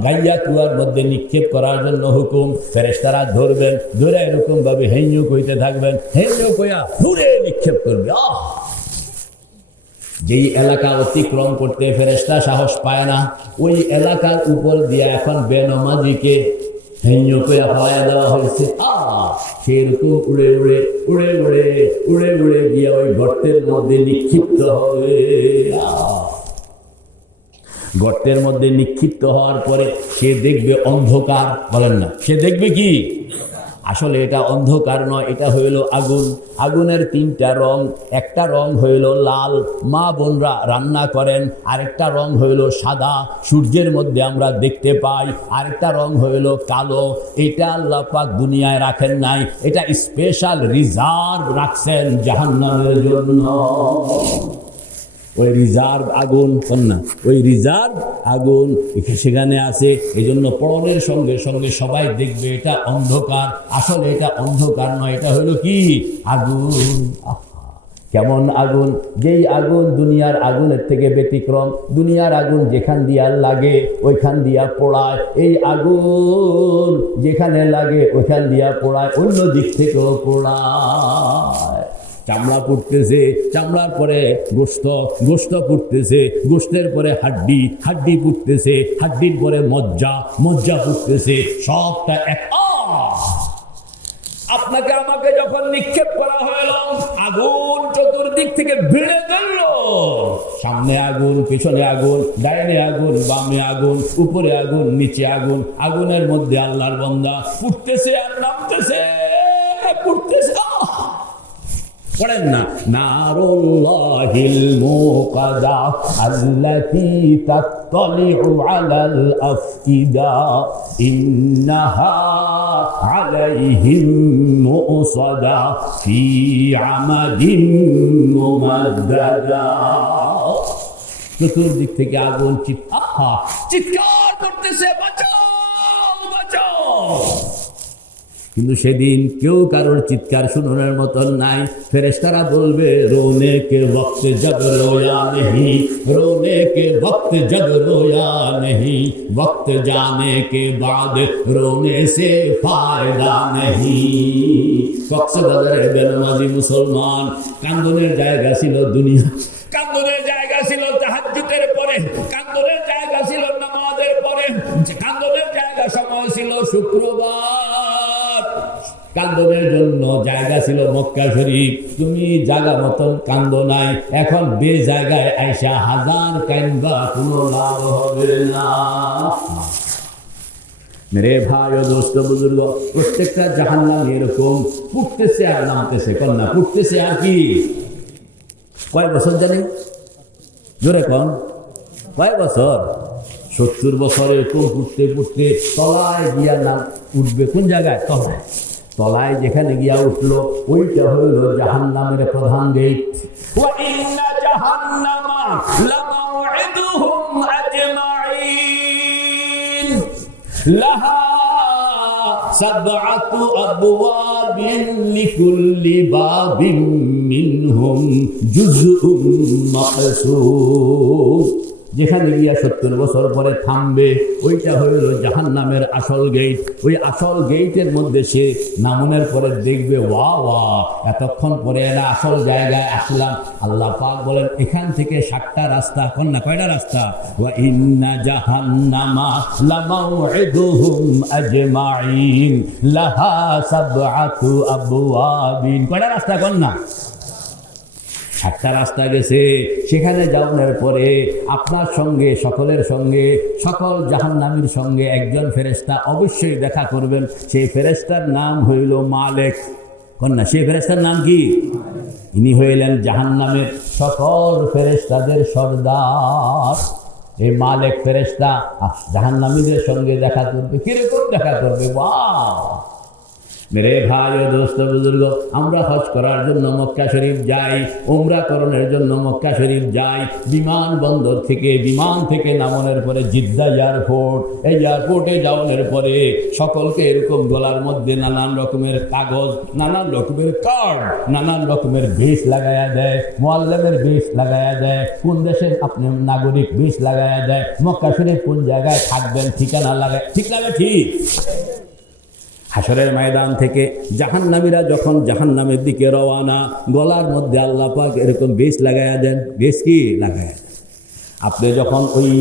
গাইয়া কুয়ার মধ্যে নিক্ষেপ করার জন্য হুকুম। ফেরেশতারা ধরবেন, ধরে এরকম ভাবে হেঞ্জু কইতে থাকবেন, হেঞ্জু কইয়া দূরে নিক্ষেপ করবে। যেই এলাকা অতিক্রম করতে ফেরেশতা সাহস পায় না, ওই এলাকার উপর দিয়ে এখন বেনমাজিকে হেঞ্জু কইয়া হওয়া দেওয়া হয়েছে। সেরকম উড়ে উড়ে উড়ে উড়ে উড়ে উড়ে গিয়ে ওই গর্তের মধ্যে নিক্ষিপ্ত হবে। গর্তের মধ্যে নিক্ষিপ্ত হওয়ার পরে সে দেখবে অন্ধকার। বলেন না, সে দেখবে কি? আসলে এটা অন্ধকার নয়, এটা হইল আগুন। আগুনের 3টা রং। একটা রং হইল লাল, মা বোনরা রান্না করেন। আরেকটা রং হইল সাদা, সূর্যের মধ্যে আমরা দেখতে পাই। আরেকটা রং হইল কালো। এটা আল্লাহ পাক দুনিয়ায় রাখেন নাই, এটা স্পেশাল রিজার্ভ রাখছেন জাহান্নামের জন্য। ওই রিজার্ভ আগুন, না ওই রিজার্ভ আগুন সেখানে আছে। এই জন্য পড়নের সঙ্গে সঙ্গে সবাই দেখবে এটা অন্ধকার। আসলে এটা অন্ধকার নয়, এটা হলো কি? আগুন। কেমন আগুন? যেই আগুন দুনিয়ার আগুনের থেকে ব্যতিক্রম। দুনিয়ার আগুন যেখান দিয়া লাগে ওইখান দিয়া পোড়ায়, এই আগুন যেখানে লাগে ওইখান দিয়া পোড়ায়, অন্য দিক থেকেও পোড়ায়। চামড়া পুড়তেছে, চামড়ার পরে গোস্ত, গোস্ত পুড়তেছে, গোস্তের পরে হাড্ডি, হাড্ডি পুড়তেছে, হাড্ডির পরে মজ্জা, মজ্জা পুড়তেছে, সবটা এক। আপনাকে আমাকে যখন নিক্ষেপ করা হলো, আগুন চতুর্দিক থেকে ভিড়ে গেল। সামনে আগুন, পিছনে আগুন, ডাইনে আগুন, বামে আগুন, উপরে আগুন, নিচে আগুন। আগুনের মধ্যে আল্লাহর বান্দা পুড়তেছে আর নামতেছে, পুড়তেছে। পড়েন না, নারুল্লাহিল মুকাদা আল্লাতী তাত্তালিউ আলাল আফইদা ইন্নাহা আলাইহিম মুসাদা ফি আমাদিন মুমাদ্দাদা। চতুর্দিক থেকে আগুন চিৎকার করতেছে, বাঁচাও বাঁচাও। কিন্তু সেদিন কেউ কারোর চিৎকার শুনানোর মতন নাই। ফেরেশতারা বলবে, রোনে কে वक्त जब रोया नहीं, रोने के वक्त जब रोया नहीं, वक्त जाने के बाद रोने से फायदा नहीं। কক্সবাজারের বেনামাজি মুসলমান, কান্দনের জায়গা ছিল দুনিয়া, কান্দনের জায়গা ছিল তাহাজ্জুদের পরে, কান্দনের জায়গা ছিল নামাজের পরে, কান্দনের জায়গা সময় ছিল শুক্রবার, কান্দনের জন্য জায়গা ছিল মক্কা শরীফ। তুমি জায়গা মতন কান্দ নাই, এখন বে জায়গায় আইসা হাজার কান্দবা কোনো লাভ হবে না। মেরে ভাই ও দোস্ত বুজুর্গ, প্রত্যেকটা জাহান্নাম এরকম পুড়তেছে আর নামতেছে। কন্যা পুড়তেছে আর কি? কয় বছর জানি? জোরে কন, কয় বছর? 70 বছর এরকম পুড়তে পুড়তে তলায় গিয়া না উঠবে। কোন জায়গায়? তলায়। তলায় যেখানে গিয়া উঠলো ওইটা হইল জাহান্নামের প্রধান গেট। ওয়া ইন্না জাহান্নামা লামাউইদুহুম আজমাইন লাহা সাবআতু আবওয়াবিন লিকুল্লি বাবিন মিনহুম জুজউম মাকসুম। যেখানে গিয়া 70 বছর পরে থামবে, ওইটা হইল জাহান্নামের আসল গেট। ওই আসল গেটের মধ্যে সে নামনের পরে দেখবে, ওয়া ওয়া, এতক্ষণ পরে এরা আসল জায়গায় আসলাম। আল্লাহ পাক বলেন, এখান থেকে 7টা রাস্তা। কোন না, কয়টা রাস্তা? ওয়া ইন্না জাহান্নামা লামাউইদুহুম আজমাইন লাহা সাবআতু আবওয়াবিন। কয়টা রাস্তা? কোন না, 7টা রাস্তা গেছে। সেখানে যাওয়ার পরে আপনার সঙ্গে, সকলের সঙ্গে, সকল জাহান্নামীর সঙ্গে একজন ফেরেশতা অবশ্যই দেখা করবেন। সেই ফেরেশতার নাম হইল মালিক। কন্যা, সেই ফেরেশতার নাম কি? ইনি হইলেন জাহান্নামের সকল ফেরেশতাদের সর্দার। এই মালিক ফেরেশতা জাহান্নামীদের সঙ্গে দেখা করবে। কিরকম দেখা করবে? বাহ! মেরে ভাই ও দোস্ত বুজুর্গ, আমরা হজ করার জন্য মক্কা শরীফ যাই, উমরা করণের জন্য মক্কা শরীফ যাই। বিমানবন্দর থেকে, বিমান থেকে নামানোর পরে জিদ্দা এয়ারপোর্ট, এই এয়ারপোর্টে যাওয়ার পরে সকলকে এরকম গলার মধ্যে নানান রকমের কাগজ, নানান রকমের কার্ড, নানান রকমের বেশ লাগায়া দেয়। মোয়াল্লেমের বেশ লাগায়া দেয়, কোন দেশের আপনি নাগরিক বেশ লাগায়া দেয়, মক্কা শরীফ কোন জায়গায় থাকবেন ঠিকানা লাগায়। ঠিক লাগে? ঠিক। হাসরের ময়দান থেকে জাহান্নামীরা যখন জাহান্নামের দিকে রওয়ানা, গলার মধ্যে আল্লাহ পাক এরকম বেশ লাগায়া দেন। বেশ কি লাগায়া দেন? আপনি যখন ওই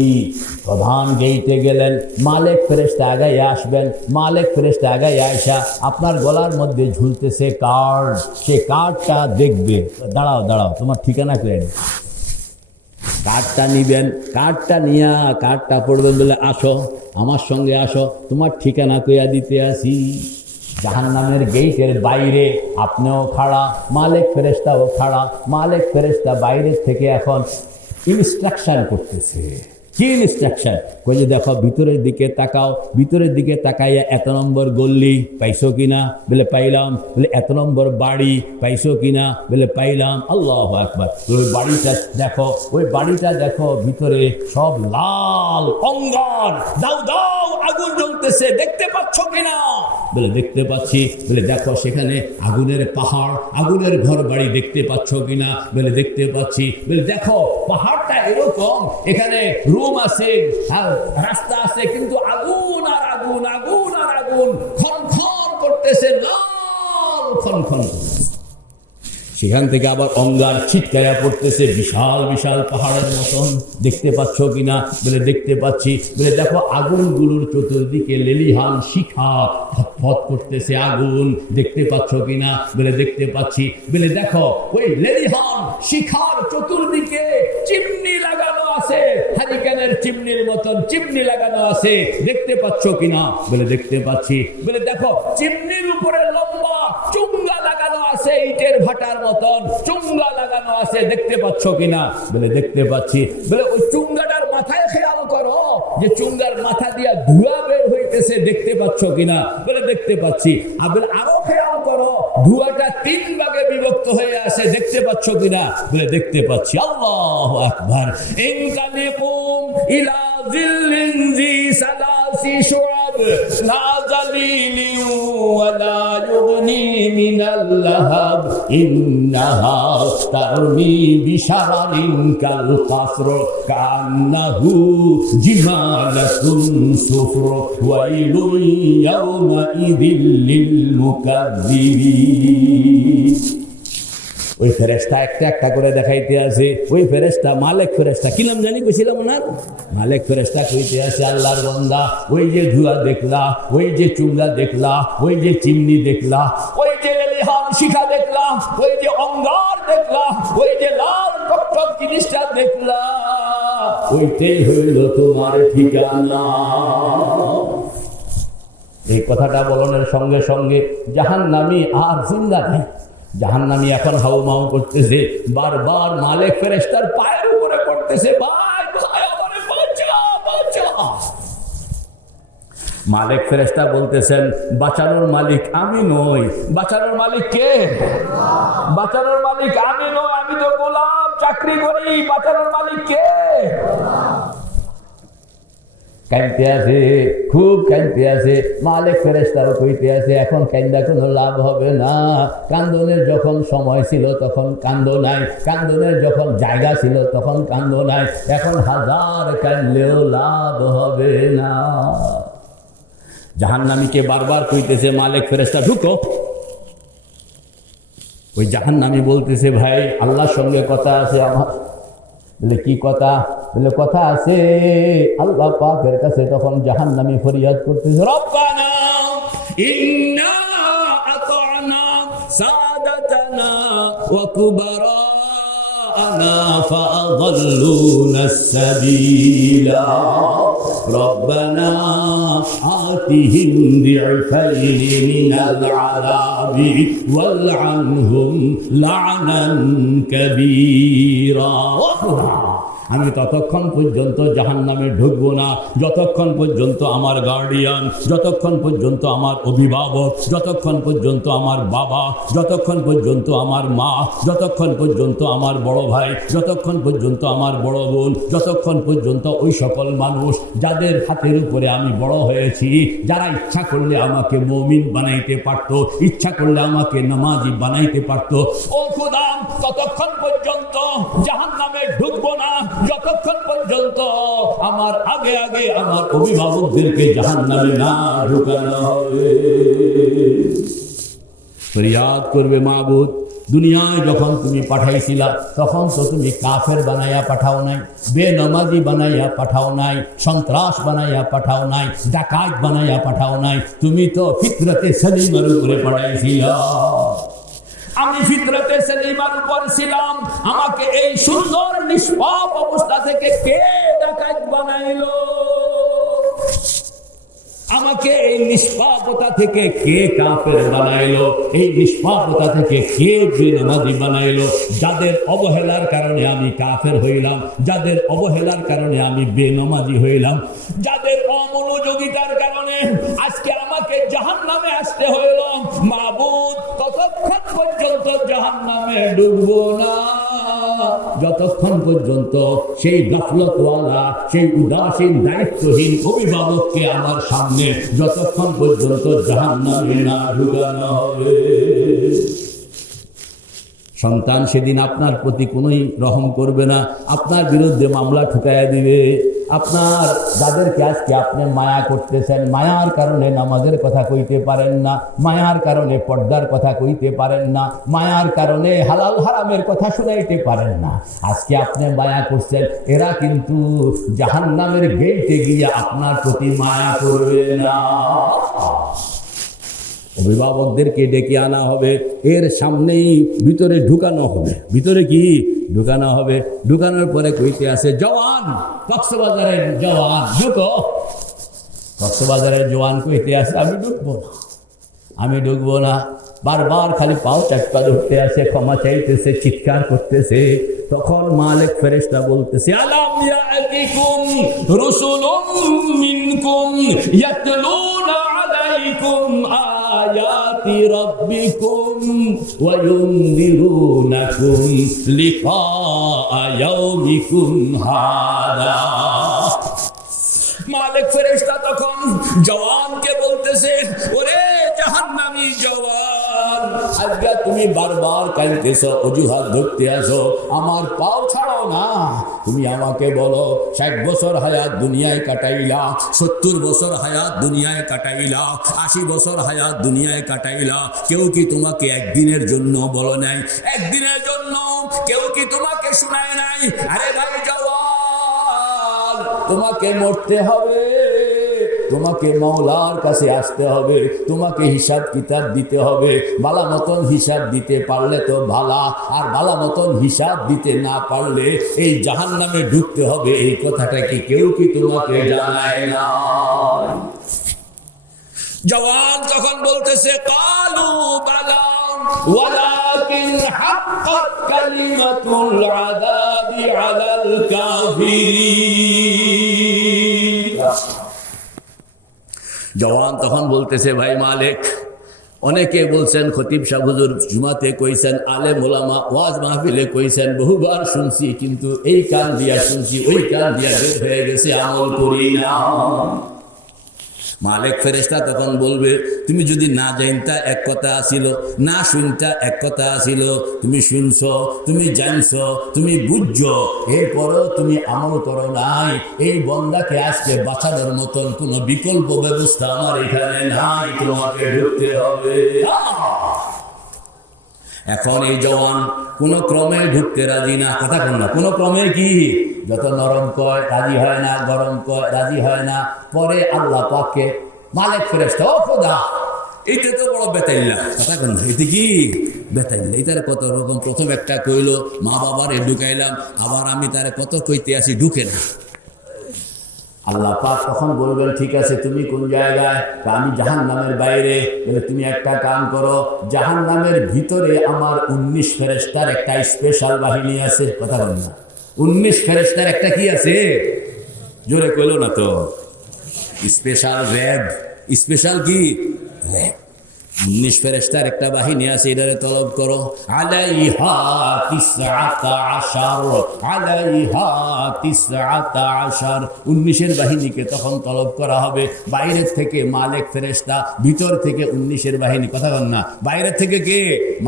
প্রধান গেইটে গেলেন, মালিক ফেরেশতা আগাইয়া আসবেন। মালিক ফেরেশতা আগাইয়া আসা আপনার গলার মধ্যে ঝুলতেছে কার্ড। সেই কার্ডটা দেখবে। দাঁড়াও দাঁড়াও, তোমার ঠিকানা কই? কার্ডটা নিবেন। কার্ডটা নিয়া কার্ডটা পড়বেন, বলে আসো আমার সঙ্গে আসো, তোমার ঠিকানা কইয়া দিতে আসি। জাহান্নামের গেটের বাইরে আপনিও খাড়া, মালিক ফেরেশতাও খাড়া। মালিক ফেরেশতা বাইরের থেকে এখন ইনস্ট্রাকশন করতেছে। কি ইনস্ট্রাকশন? কই যে দেখো ভিতরের দিকে তাকাও, ভিতরের দিকে তাকাইয়া 1 নম্বর গল্লি পাইছো কিনা? বলে পাইলাম। বলে 1 নম্বর বাড়ি পাইছো কিনা? বলে পাইলাম। আল্লাহু আকবার। ওই বাড়িটা দেখো, ওই বাড়িটা দেখো, ভিতরে সব লাল অঙ্গার, দাও দাও আগুন জ্বলতেছে, দেখতে পাচ্ছ কিনা? বলে দেখতে পাচ্ছি। বলে দেখো সেখানে আগুনের পাহাড়, আগুনের ঘর বাড়ি দেখতে পাচ্ছ কিনা? বলে দেখতে পাচ্ছি। বলে দেখো পাহাড়টা এরকম, এখানে রুম আছে, রাস্তা আছে, কিন্তু আগুন আর আগুন, আগুন আর আগুন, খন খন করতেছে, লাল খন খন। সেখান থেকে আবার অঙ্গার ছিটকায়া পড়তেছে, বিশাল বিশাল পাহাড়ের মতন, দেখতে পাচ্ছ কিনা? বলে দেখতে পাচ্ছি। বলে দেখো আগুনগুলোর চতুর্দিকে লেলিহান শিখা ফটফট করতেছে, আগুন দেখতে পাচ্ছ কিনা? বলে দেখতে পাচ্ছি। বলে দেখো ওই লেলিহান শিখার চতুর্দিকে চিমনি লাগানো আছে, হারিকেনের চিমনির মতন চিমনি লাগানো আছে, দেখতে পাচ্ছ কিনা? বলে দেখতে পাচ্ছি। বলে দেখো চিমনির উপরে লম্বা চুঙ্গা লাগানো আছে, ইটের ভাটার মতন চুঙ্গা লাগানো আছে, দেখতে পাচ্ছ কিনা? বলে দেখতে পাচ্ছি। বলে ওই চুঙ্গাটার মাথায় খেয়াল করো, যে চুঙ্গার মাথা দিয়া ধোঁয়া বের হইতেছে, দেখতে পাচ্ছ কিনা? বলে দেখতে পাচ্ছি। আরো খেয়াল করো, ধোঁয়াটা 3 ভাগে বিভক্ত হয়ে আছে, দেখতে পাচ্ছ কিনা? বলে দেখতে পাচ্ছি। আল্লাহু আকবার। ইনকালিকুম ইলা জিল্লিন জি সালাসি শুআব লা যালিলিন ওয়ালা ইউগনি মিনাল লাহাব ইন্নাহা তারমি বিশারারিন কাল কাসর কান্নাহু জিমালাতুন সুফর ওয়াইলুন ইয়াওমাইযিল লিল মুকাজ্জিবিন। ওই ফেরেশতা একটা একটা করে দেখাইতে আছে। ওই ফেরেশতা মালিক ফেরেশতা, কি নাম জানি কইছিলাম ওনার? মালিক ফেরেশতা কইতে আছে, আল্লাহর বান্দা, ওই যে ধোঁয়া দেখলা, ওই যে চুঙ্গা দেখলা, ওই যে চিমনি দেখলা, ওই যে লেলিহান শিখা দেখলা, ওই যে অঙ্গার দেখলা, ওই যে লাল টকটক জিনিসটা দেখলা, ওইটাই হইল তোমার ঠিকানা। এই কথাটা বলনের সঙ্গে সঙ্গে জাহান্নামী আর জিন্দা নেই। জাহান্নামী এখন হাউমাউ করতেছে, বারবার মালিক ফেরেশতার পায়ের উপরে পড়তেছে, ভাই ভাই আমারে বাঁচা বাঁচা। মালিক ফেরেশতা বলতেছেন, বাঁচানোর মালিক আমি নই। বাঁচানোর মালিক কে? বাঁচানোর মালিক আমি নই, আমি তো গোলাম, চাকরি করি। বাঁচানোর মালিক কে? কাঁদতে আছে, খুব কাঁদতে আছে। মালিক ফেরেশতাও কইতে আছে এখন কান্দা কোনো লাভ হবে না। কান্দনের যখন সময় ছিল তখন কান্দো নাই, কান্দনের যখন জায়গা ছিল তখন কান্দো নাই, এখন হাজার কান্দলেও লাভ হবে না। জাহান্নামীকে বারবার কইতেছে মালিক ফেরেশতা ঢুকো। ওই জাহান্নামী বলতেছে ভাই আল্লাহর সঙ্গে কথা আছে আমার। বলে কি কথা? বলে কথা আছে আল্লাহ পাকের কাছে। তখন জাহান্নামী ফরিয়াদ করতেছে রব্বানা ইন্না আতা'না সাদাতানা ওয়া কুবারানা ফাআযাল্লুনা আস-সাবিলা রব্বানা আতিহিম দি'ফাইনি মিনাল আযাবি ওয়াল'আনহুম লা'নান কাবীরা। আমি ততক্ষণ পর্যন্ত জাহান্নামে ঢুকবো না যতক্ষণ পর্যন্ত আমার গার্ডিয়ান, যতক্ষণ পর্যন্ত আমার অভিভাবক, যতক্ষণ পর্যন্ত আমার বাবা, যতক্ষণ পর্যন্ত আমার মা, যতক্ষণ পর্যন্ত আমার বড় ভাই, যতক্ষণ পর্যন্ত আমার বড় বোন, যতক্ষণ পর্যন্ত ওই সকল মানুষ যাদের হাতের উপরে আমি বড় হয়েছি, যারা ইচ্ছা করলে আমাকে মুমিন বানাইতে পারতো, ইচ্ছা করলে আমাকে নামাজি বানাইতে পারতো, ও খোদা ততক্ষণ পর্যন্ত জাহান্নামে ঢুকবো না যতক্ষণ পর্যন্ত আমার আগে আগে আমার অভিভাবকদেরকে জাহান্নামে না ঢুকানো হবে। ফরিয়াদ করবে মাবুদ দুনিয়ায় যখন তুমি পাঠাইছিলা তখন তো তুমি কাফের বানাইয়া পাঠাও নাই, বেনামাজি বানাইয়া পাঠাও নাই, সন্ত্রাস বানাইয়া পাঠাও নাই, ডাকাত বানাইয়া পাঠাও নাই, তুমি তো ফিতরতে সলিমার উপরে পাঠাইছিলা। আমি ফিতরতে সলিমার উপর ছিলাম, আমাকে এই সুন্দর নিষ্পাপ অবস্থা থেকে কে ডাকাত বানাইলো? আমাকে এই নিষ্পাপতা থেকে কে কাফের বানাইলো? এই নিষ্পাপতা থেকে কে বেনামাজি বানাইলো? যাদের অবহেলার কারণে আমি কাফের হইলাম, যাদের অবহেলার কারণে আমি বেনামাজি হইলাম, যাদের অমনোযোগিতার কারণে আজকে আমাকে জাহান্নামে আসতে হইল। মাবুদ ততক্ষণ পর্যন্ত জাহান্নামে ডুববো না যতক্ষণ পর্যন্ত সেই গাফলতওয়ালা, সেই উদাসীন দায়িত্বহীন অভিভাবককে আমার সামনে যতক্ষণ পর্যন্ত জাহান্নামে না ঢুকানো হবে। সন্তান সেদিন আপনার প্রতি কোনোই রহম করবে না, আপনার বিরুদ্ধে মামলা ঠুকাইয়া দিবে। আপনার যাদেরকে আজকে আপনি মায়া করতেছেন, মায়ার কারণে নামাজের কথা কইতে পারেন না, মায়ার কারণে পর্দার কথা কইতে পারেন না, মায়ার কারণে হালাল হারামের কথা শুনাইতে পারেন না, আজকে আপনি মায়া করছেন, এরা কিন্তু জাহান্নামের গেটে গিয়ে আপনার প্রতি মায়া করবে না। অভিভাবকদেরকে ডেকে আনা হবে, এর সামনেই ভিতরে ঢুকানো হবে। ভিতরে কি ঢুকানো হবে? ঢুকানোর পরে কইতে আছে জওয়ান, কক্সবাজারের জওয়ান ঢুকো। কক্সবাজারের জওয়ান কইতে আছে আমি ঢুকবো না, আমি ঢুকবো না। বারবার খালি পাও চাপা ধরতে আছে, ক্ষমা চাইতেছে, চিৎকার করতেছে। তখন মালিক ফেরেশতা বলতেছে আলাম ইয়াতিকুম রুসুলুম মিনকুম ইয়াতলুনা আলাইকুম আয়াতি রাব্বিকুম ওয়া ইউনযিরুনাকুম লিকা ইয়াউমিকুম হাদা। মালিক ফেরেশতা তখন জওয়ানকে বলতেছে ওরে জাহান্নামী জওয়ান, আজকে তুমি বারবার কাঁদতেছো, অজুহাত ধরতে আসো, আমার পাও ছাড়াও না। তুমি আমাকে বলো 60 বছর হায়াত দুনিয়ায় কাটাইলা, 70 বছর হায়াত দুনিয়ায় কাটাইলা, 80 বছর হায়াত দুনিয়ায় কাটাইলা, কেউ কি তোমাকে একদিনের জন্য বলো নাই? একদিনের জন্য কেউ কি তোমাকে শোনায় নাই? আরে ভাই জওয়ান, তোমাকে মরতে হবে, তোমাকে মাওলার কাছে আসতে হবে, তোমাকে হিসাব কিতাব দিতে হবে। ভালো মতন হিসাব দিতে পারলে তো ভালা, আর ভালো মতন হিসাব দিতে না পারলে এই জাহান্নামে ঢুকতে হবে। এই কথাটা কি কেউ কি তোমাকে জানায় না? জওয়ান তখন বলতেছে কালু বালা ওয়ালাকিন হাক্কাত কালিমাতুল আযাবি আলাল কাফিরিন। জওয়ান তখন বলতেছে ভাই মালিক, অনেকে বলছেন খতিব সাহেব হুজুর জুমাতে কইছেন, আলেম ওলামা ওয়াজ মাহফিলে কইছেন, বহুবার শুনছি, কিন্তু এই কান দিয়া শুনছি, ওই কান দিয়া বের হয়ে গেছে, আমল করি না। মালিক ফেরেশতা তখন বলবে, তুমি যদি না জানতা এক কথা আসিল, না শুনতা এক কথা আসিল, তুমি শুনছ, তুমি জানছ, তুমি বুঝছো, এরপরও তুমি আমল করো নাই, এই বন্দাকে আজকে বাঁচানোর মতন কোনো বিকল্প ব্যবস্থা আমার এখানে নাই, তোমাকে ঢুকতে হবে। এখন এই জওয়ান কোন ক্রমে ঢুকতে রাজি না, কথা কন না, কোন ক্রমে কি, যত নরম কয় রাজি হয় না, গরম কয় রাজি হয় না। পরে আল্লাহ পাককে মালিক ফেরেশতা, ও খোদা, এইটা তো বড় বেতাইল্লা, কথা কন না, এতে কি বেতাইল্লা, এটার কত রকম, প্রথম একটা কইলো মা বাবার ঢুকাইলাম, আবার আমি তারে কত কইতে আসি, ঢুকে না। আল্লাহ পাক তখন বলবেন, ঠিক আছে তুমি কোন জায়গায়, আমি জাহান্নামের বাইরে। বলে তুমি একটা কাম করো, জাহান্নামের ভিতরে আমার 19 ফেরেশতার একটা স্পেশাল বাহিনী আছে, কথা বল না, 19 ফেরেশতার একটা কি আছে, জোরে কইলো না তো, স্পেশাল র্যাব, স্পেশাল কি র্যাব, 19 ফেরেশতার একটা বাহিনী আছে, এটারে তলব করো। আলাইহা 19, আলাইহা 19, 19-এর বাহিনীকে তখন তলব করা হবে। বাইরের থেকে মালিক ফেরেশতা, ভিতর থেকে 19-এর বাহিনী, কথা বল না, বাইরের থেকে কে,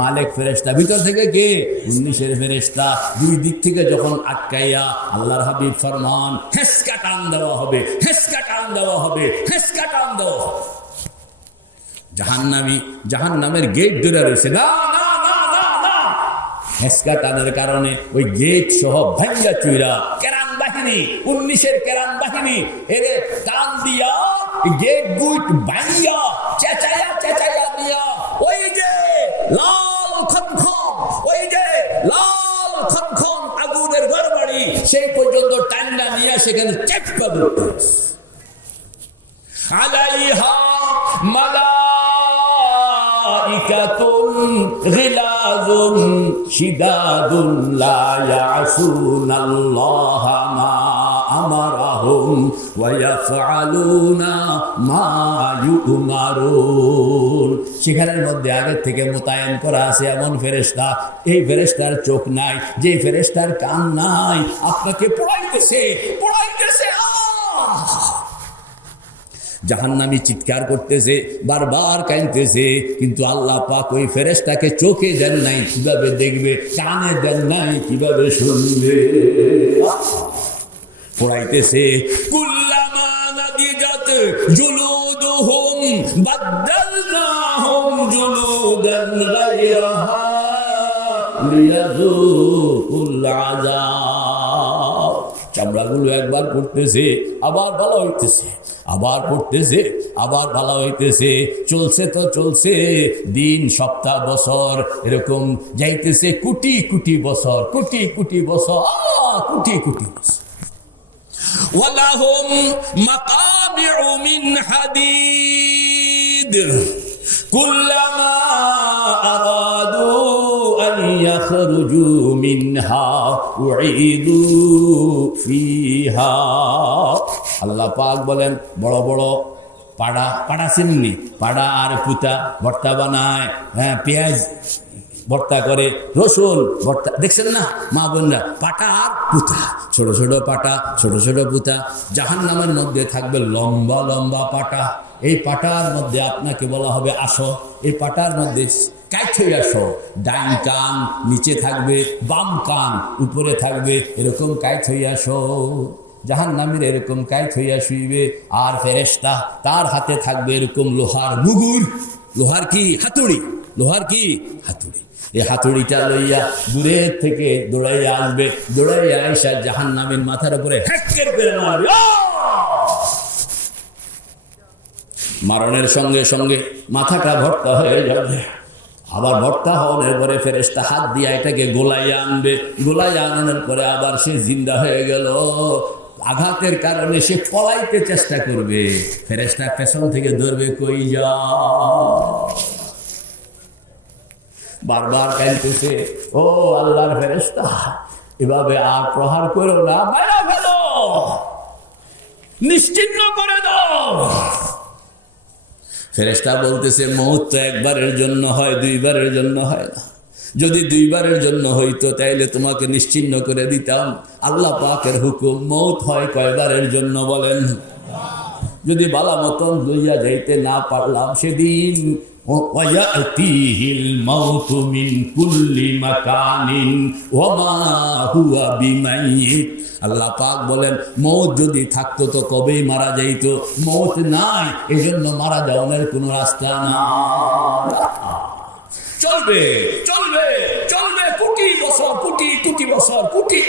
মালিক ফেরেশতা, ভিতর থেকে কে, 19-এর ফেরেশতা। দুই দিক থেকে যখন আটকাইয়া, আল্লাহর হাবিব ফরমান, হেসকা টান দেওয়া হবে, হেসকা টান দেওয়া হবে, হেসকা টান দেওয়া হবে। জাহান্নামের গেট ধরে রয়েছে, না না না না না, হেসকা টানের কারণে ওই গেট সহ ভাঙ্গা চুইরা কেরান বাহিনী, 19-এর কেরান বাহিনী এরে টান দিয়া গেট গুট ভাঙ্গা চেঁচাইয়া চেঁচাইয়া দিয়া, ওই যে লাল খনখন, ওই যে লাল খনখন আগুনের ঘরবাড়ি, সেই পর্যন্ত টান্ডা নিয়ে সেখানে চেপা দিতে। আলাইহা মালাইকাতুন গিলাযুন শিদাদুন লা ইয়াসুনাল্লাহা মা আমারাহুম ওয়া ইয়াফআলুনা মা ইউমারুন। সেখানের মধ্যে আগের থেকে মোতায়েন করা আছে এমন ফেরেশতা, এই ফেরেশতার চোখ নাই, যে ফেরেশতার কান নাই, আপনাকে পড়াইতেছে পড়াইতেছে। জাহান্নামী চিৎকার করতেছে, বারবার কাঁদতেছে, কিন্তু আল্লাহ পাক ওই ফেরেশতাকে চোখে দেন নাই, কিভাবে দেখবে, কানে দেন নাই, কিভাবে শুনবে। পড়াইতেছে, কুল্লামা নাদিজাত জুলুদুহুম বাদদালনাহুম জুলুদান গায়রাহা লিয়াযুকুল আযাব। চামড়াগুলো একবার পড়তেছে, আবার ভালো হইতেছে, আবার পড়তেছে, আবার ভালো হইতেছে, চলছে তো চলছে, দিন সপ্তাহ বছর এরকম যাইতেছে, কোটি কোটি বছর, কোটি কোটি বছর, কোটি কোটি বছর। ওয়ালাহুম মাকামিউ মিন হাদিদ কুল্লামা আরাদু আন ইয়াখরুজু মিনহা উঈদু ফিহা। আল্লাহ পাক বলেন, বড় বড় পাড়া, পাড়া চিমনি, পাড়া আর পুতা ভর্তা বানায়, হ্যাঁ, পেঁয়াজ ভর্তা করে, রসুন ভর্তা, দেখছেন না মা বোনরা, পাটা আর পুতা, ছোট ছোট পাটা, ছোট ছোট পুতা। জাহান্নামের মধ্যে থাকবে লম্বা লম্বা পাটা, এই পাটার মধ্যে আপনাকে বলা হবে আসো, এই পাটার মধ্যে কাইট হয়ে আসো, ডাইন কান নিচে থাকবে, বাম কান উপরে থাকবে, এরকম কাইট হয়ে আসো। জাহান্নামীর এরকম কাইট হইয়া শুইবে, আর ফেরেশতা তার হাতে থাকবে এরকম লোহার মুগুর, লোহার কি হাতুড়ি, লোহার কি হাতুড়ি। এই হাতুড়িটা লইয়া দূরের থেকে দৌড়াইয়া আসবে, দৌড়াইয়া আইসা জাহান্নামীর মাথার উপরে হ্যাক্কের করে মারবে। মারণের সঙ্গে সঙ্গে মাথাটা ভর্তা হয়ে যাবে। আবার ভর্তা হওয়ার পরে ফেরেশতা হাত দিয়ে এটাকে গোলাইয়া আনবে, গোলাইয়া আনানোর পরে আবার সে জিন্দা হয়ে গেল। আঘাতের কারণে সে পলাইতে চেষ্টা করবে, ফেরেশতা পেছন থেকে ধরবে, কই যা, বারবার কাঁদতেছে, ও আল্লাহর ফেরেশতা, এভাবে আর প্রহার করো না, মারা ফেলো, নিশ্চিহ্ন করে দাও। ফেরেশতা বলতেছে মওত তো একবারের জন্য হয়, দুইবারের জন্য হয় না। যদি দুইবারের জন্য হইতো তাইলে তোমাকে নিশ্চিহ্ন করে দিতাম। আল্লাহ পাকের হুকুম, মওত হয় কয়বারের জন্য বলেন? যদি বালা মতন লইয়া যাইতে না পারলাম সেদিন ওয়ায়াতিহিল মাউতু মিন কুল্লি মাকানিন ওয়া মা হুয়া বিমাইয়িত। আল্লাহ পাক বলেন মওত যদি থাকতো তো কবেই মারা যাইতো, মওত নাই এজন্য মারা যাওয়ার কোনো রাস্তা না। চলবে চলবে চলবে কোটি বছর, কোটি কোটি বছর, কোটি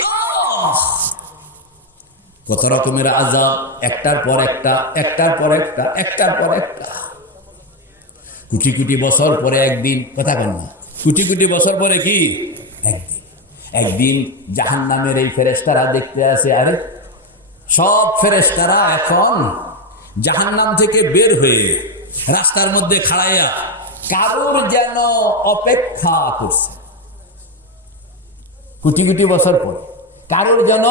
কত রকমের আযাব, একটার পর একটা, একটার পর একটা, একটার পর একটা। কোটি কোটি বছর পরে একদিন, কথা কেন না, কোটি কোটি বছর পরে কি একদিন। একদিন জাহান্নামের এই ফেরেশতারা দেখতে আসে, আরে সব ফেরেশতারা এখন জাহান্নাম থেকে বের হয়ে রাস্তার মধ্যে খাড়াইয়া কারোর যেন অপেক্ষা করছে। কোটি কোটি বছর পরে কারোর যেন,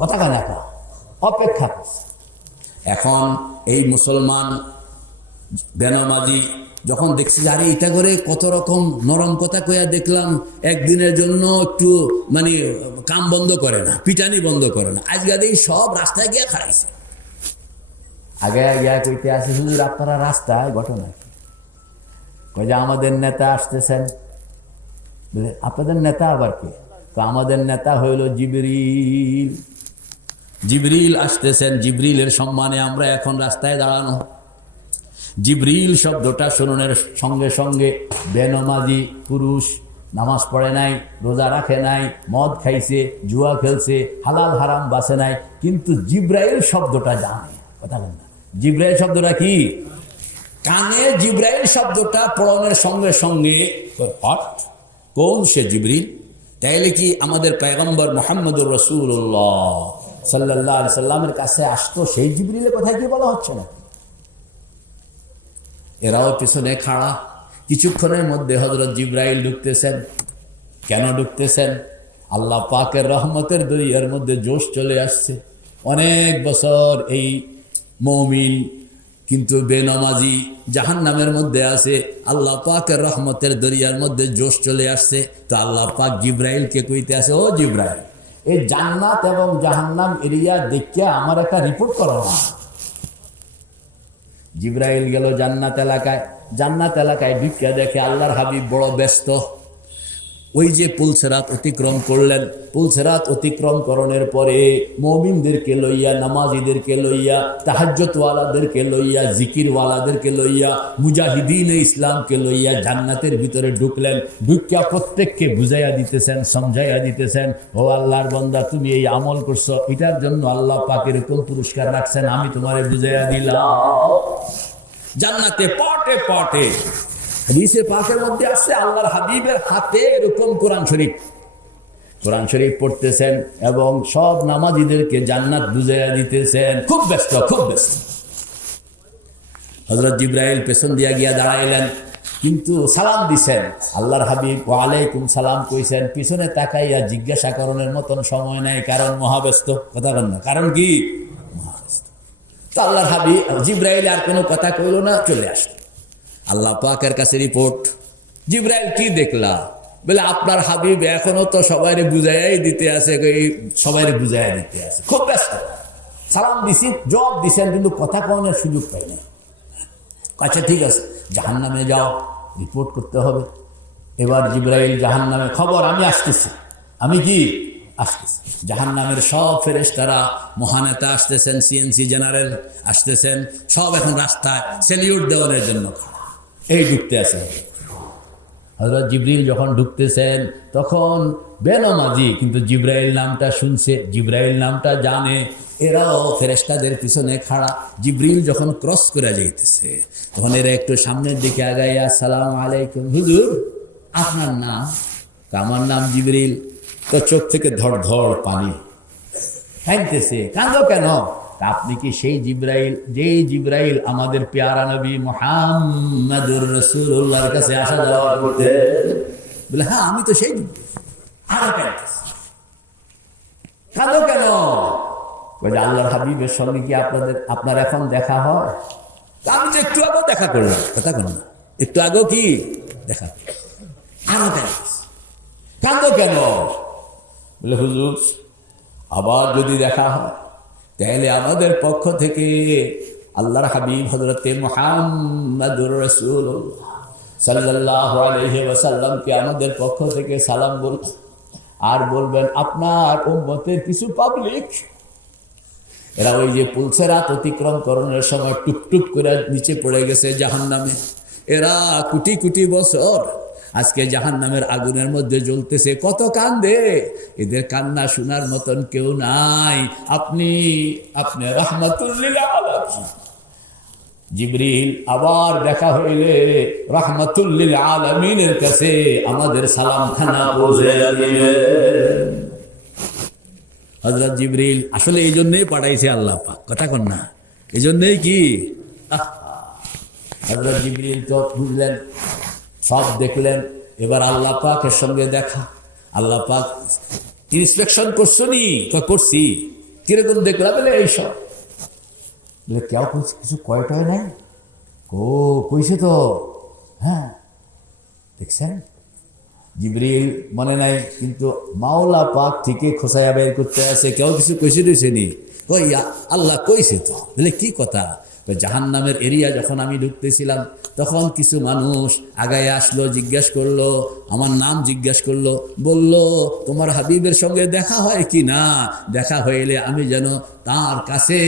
কথা কেন অপেক্ষা করছে। এখন এই মুসলমান বেনামাজি যখন দেখছি আরে এটা করে কত রকম নরম কথা কইয়া দেখলাম, একদিনের জন্য একটু মানে কাম বন্ধ করে না, পিটানি বন্ধ করে না, আজকে এই সব রাস্তায় গিয়ে খাড়াইছে। আগে গিয়া কইতে আসে শুধু আপনারা রাস্তায়, ঘটনা কি কই যে আমাদের নেতা আসতেছেন। বলে আপনাদের নেতা আবার কে? তো আমাদের নেতা হইল জিবরিল। জিবরিল আসতেছেন, জিবরিলের সম্মানে আমরা এখন রাস্তায় দাঁড়ানো। জিবরিল শব্দটা শুনানোর সঙ্গে সঙ্গে বেনামাজি পুরুষ, নামাজ পড়ে নাই, রোজা রাখে নাই, মদ খাইছে, জুয়া খেলছে, হালাল হারাম বাসে নাই, কিন্তু জিব্রাইল শব্দটা জানে। কথা বলেন না, জিব্রাইল শব্দটা কি? কানে জিব্রাইল শব্দটা পড়ানোর সঙ্গে সঙ্গে হট, কোন সে জিবরিল? তাইলে কি আমাদের পয়গম্বর মুহাম্মদুর রাসূলুল্লাহ সাল্লাল্লাহু আলাইহি সাল্লামের কাছে আসতো সেই জিবরিলের কথা কি বলা হচ্ছে না? এরাও পিছনে খাড়া। কিছুক্ষণের মধ্যে হযরত জিবরাইল ঢুকতেছেন। কেন ঢুকতেছেন? আল্লাহ পাকের রহমতের দরিয়ার মধ্যে জোশ চলে আসছে। অনেক বছর এই মুমিন কিন্তু বেনামাজি জাহান্নামের মধ্যে আছে, আল্লাহ পাকের রহমতের দরিয়ার মধ্যে জোশ চলে আসছে। তো আল্লাহ পাক জিবরাইলকে কইতে আছে, ও জিবরাইল, এই জান্নাত এবং জাহান্নাম এরিয়া দেখে আমার একটা রিপোর্ট করো না। জিবরাইল গেল জান্নাত এলাকায়। জান্নাত এলাকায় ঢুকিয়া দেখে আল্লাহর হাবিব বড় ব্যস্ত। ওই যে পুলসেরাত অতিক্রম করলেন, পুলসেরাত অতিক্রম করণের পরে মুমিনদেরকে লইয়া, নামাজিদেরকে লইয়া, তাহাজ্জুদওয়ালাদেরকে লইয়া, জিকিরওয়ালাদেরকে লইয়া, মুজাহিদিনে ইসলামকে লইয়া জান্নাতের ভিতরে ঢুকলেন। ঢুকিয়া প্রত্যেককে বুঝাইয়া দিতেছেন, সমঝাইয়া দিতেছেন, ও আল্লাহর বান্দা তুমি এই আমল করছো, এটার জন্য আল্লাহ পাক এরকম পুরস্কার রাখছেন, আমি তোমারে বুঝাইয়া দিলাম। জান্নাতে পটে পটে হাদিসে পাকের মধ্যে আসছে আল্লাহর হাবিবের হাতে এরকম কোরআন শরীফ পড়তেছেন এবং সব নামাজিদেরকে জান্নাত বুঝাইয়া দিতেছেন। খুব ব্যস্ত, খুব ব্যস্ত। হযরত জিবরাইল পেছন দিয়া গিয়া দাঁড়াইলেন, কিন্তু সালাম দিছেন। আল্লাহর হাবিব ওয়ালাইকুম সালাম কইছেন, পিছনে তাকাইয়া জিজ্ঞাসা করণের মতন সময় নাই, কারণ মহাব্যস্ত। কথা বলেন না, কারণ কি? মহাব্যস্ত। তো আল্লাহর হাবিব জিবরাইল আর কোনো কথা কইল না, চলে আসলো। আল্লাহ পাকের কাছে রিপোর্ট, জিবরাইল কি দেখলা? বলে আপনার হাবিব এখনো তো সবাইরে বুঝাইয়াই দিতে আছে, সবাইরে বুঝাইয়া দিতে আছে, খুব ব্যস্ত। সালাম দিছি, জবাব দিছেন, কিন্তু কথা কওয়ার সুযোগ পাই না। আচ্ছা ঠিক আছে, জাহান্নামে যাও, রিপোর্ট করতে হবে। এবার জিবরাইল জাহান্নামে খবর, আমি আসতেছি। আমি কি আসতেছি? জাহান্নামের সব ফেরেশতারা, মহানেতা আসতেছেন, সিএনসি জেনারেল আসতেছেন, সব এখন রাস্তায় সেলিউট দেওয়ার জন্য এই ঢুকতে আছে। হযরত জিবরিল যখন ঢুকতেছেন তখন বেনামাজি কিন্তু জিবরাইল নামটা শুনছে, জিবরাইল নামটা জানে, এরাও ফেরেশতাদের পিছনে খাড়া। জিবরিল যখন ক্রস করে যাইতেছে তখন এরা একটু সামনের দিকে আগাইয়া, আসসালামু আলাইকুম হুজুর, আপনার নাম? আমার নাম জিবরিল। তো চোখ থেকে ধর ধর পানি ফেলতেছে। কাঁদো কেন? আপনি কি সেই জিবরাইল, যেই জিবরাইল আমাদের পেয়ারা নবী মুহাম্মদুর রাসূলুল্লাহর কাছে আসা যাওয়া করতে? বলে হ্যাঁ, আমি তো সেই জিবরাইল। কাঁদো কেন? বলে আল্লাহর হাবিবের সঙ্গে কি আপনার এখন দেখা হয়? আমি তো একটু আগেও দেখা করলাম, কথা কর না, একটু আগেও কি দেখা, আরো কান্দো কেন? বলে হুজুর আবার যদি দেখা হয় তাহলে আমাদের পক্ষ থেকে আল্লাহর হাবিব হযরতে মুহাম্মদুর রাসূলুল্লাহ সাল্লাল্লাহু আলাইহি ওয়াসাল্লামকে আমাদের পক্ষ থেকে সালাম বলবেন, আর বলবেন আপনার উম্মতের কিছু পাবলিক এরা ওই যে পুলসেরাত অতিক্রম করণের সময় টুপটুপ করে নিচে পড়ে গেছে জাহান্নামে, এরা কোটি কোটি বছর আজকে জাহান্নামের আগুনের মধ্যে জ্বলতেছে, কত কান্দে, এদের কান্না শোনার মতন কেউ নাই, আপনি রাহমাতুল লিল আলামিন। জিবরিল আবার দেখা হইলে রাহমাতুল লিল আলামিনের কাছে আমাদের সালামখানা পৌঁছে দিবেন। হযরত জিবরিল আসলে এই জন্যই পাঠাইছে আল্লাহ পাক, কথা কন না, এই জন্যই কি হযরত জিবরিল তো বুঝলেন, সব দেখলেন, এবার আল্লাহ পাকের সঙ্গে দেখা। আল্লাহ পাক ইন্সপেকশন করছো নি? করছি। কিরকম দেখলাম? বলে এইসব। বলে কেউ কিছু কয়টায় নাই? কইছে তো, হ্যাঁ দেখছেন। জিবরিল মনে নাই, কিন্তু মাওলা পাক থেকে খোসাইয়া বের করতে আছে, কেউ কিছু কইছে দিয়েছে নি? ওই আল্লাহ কইছে তো। বলে কি কথা? জাহান্নামের এরিয়া যখন আমি ঢুকতেছিলাম তখন কিছু মানুষ আগায় আসলো, জিজ্ঞেস করলো, আমার নাম জিজ্ঞেস করলো, বলল তোমার হাবিবের সঙ্গে দেখা হয় কি না, দেখা হইলে আমি যেন তার কাছে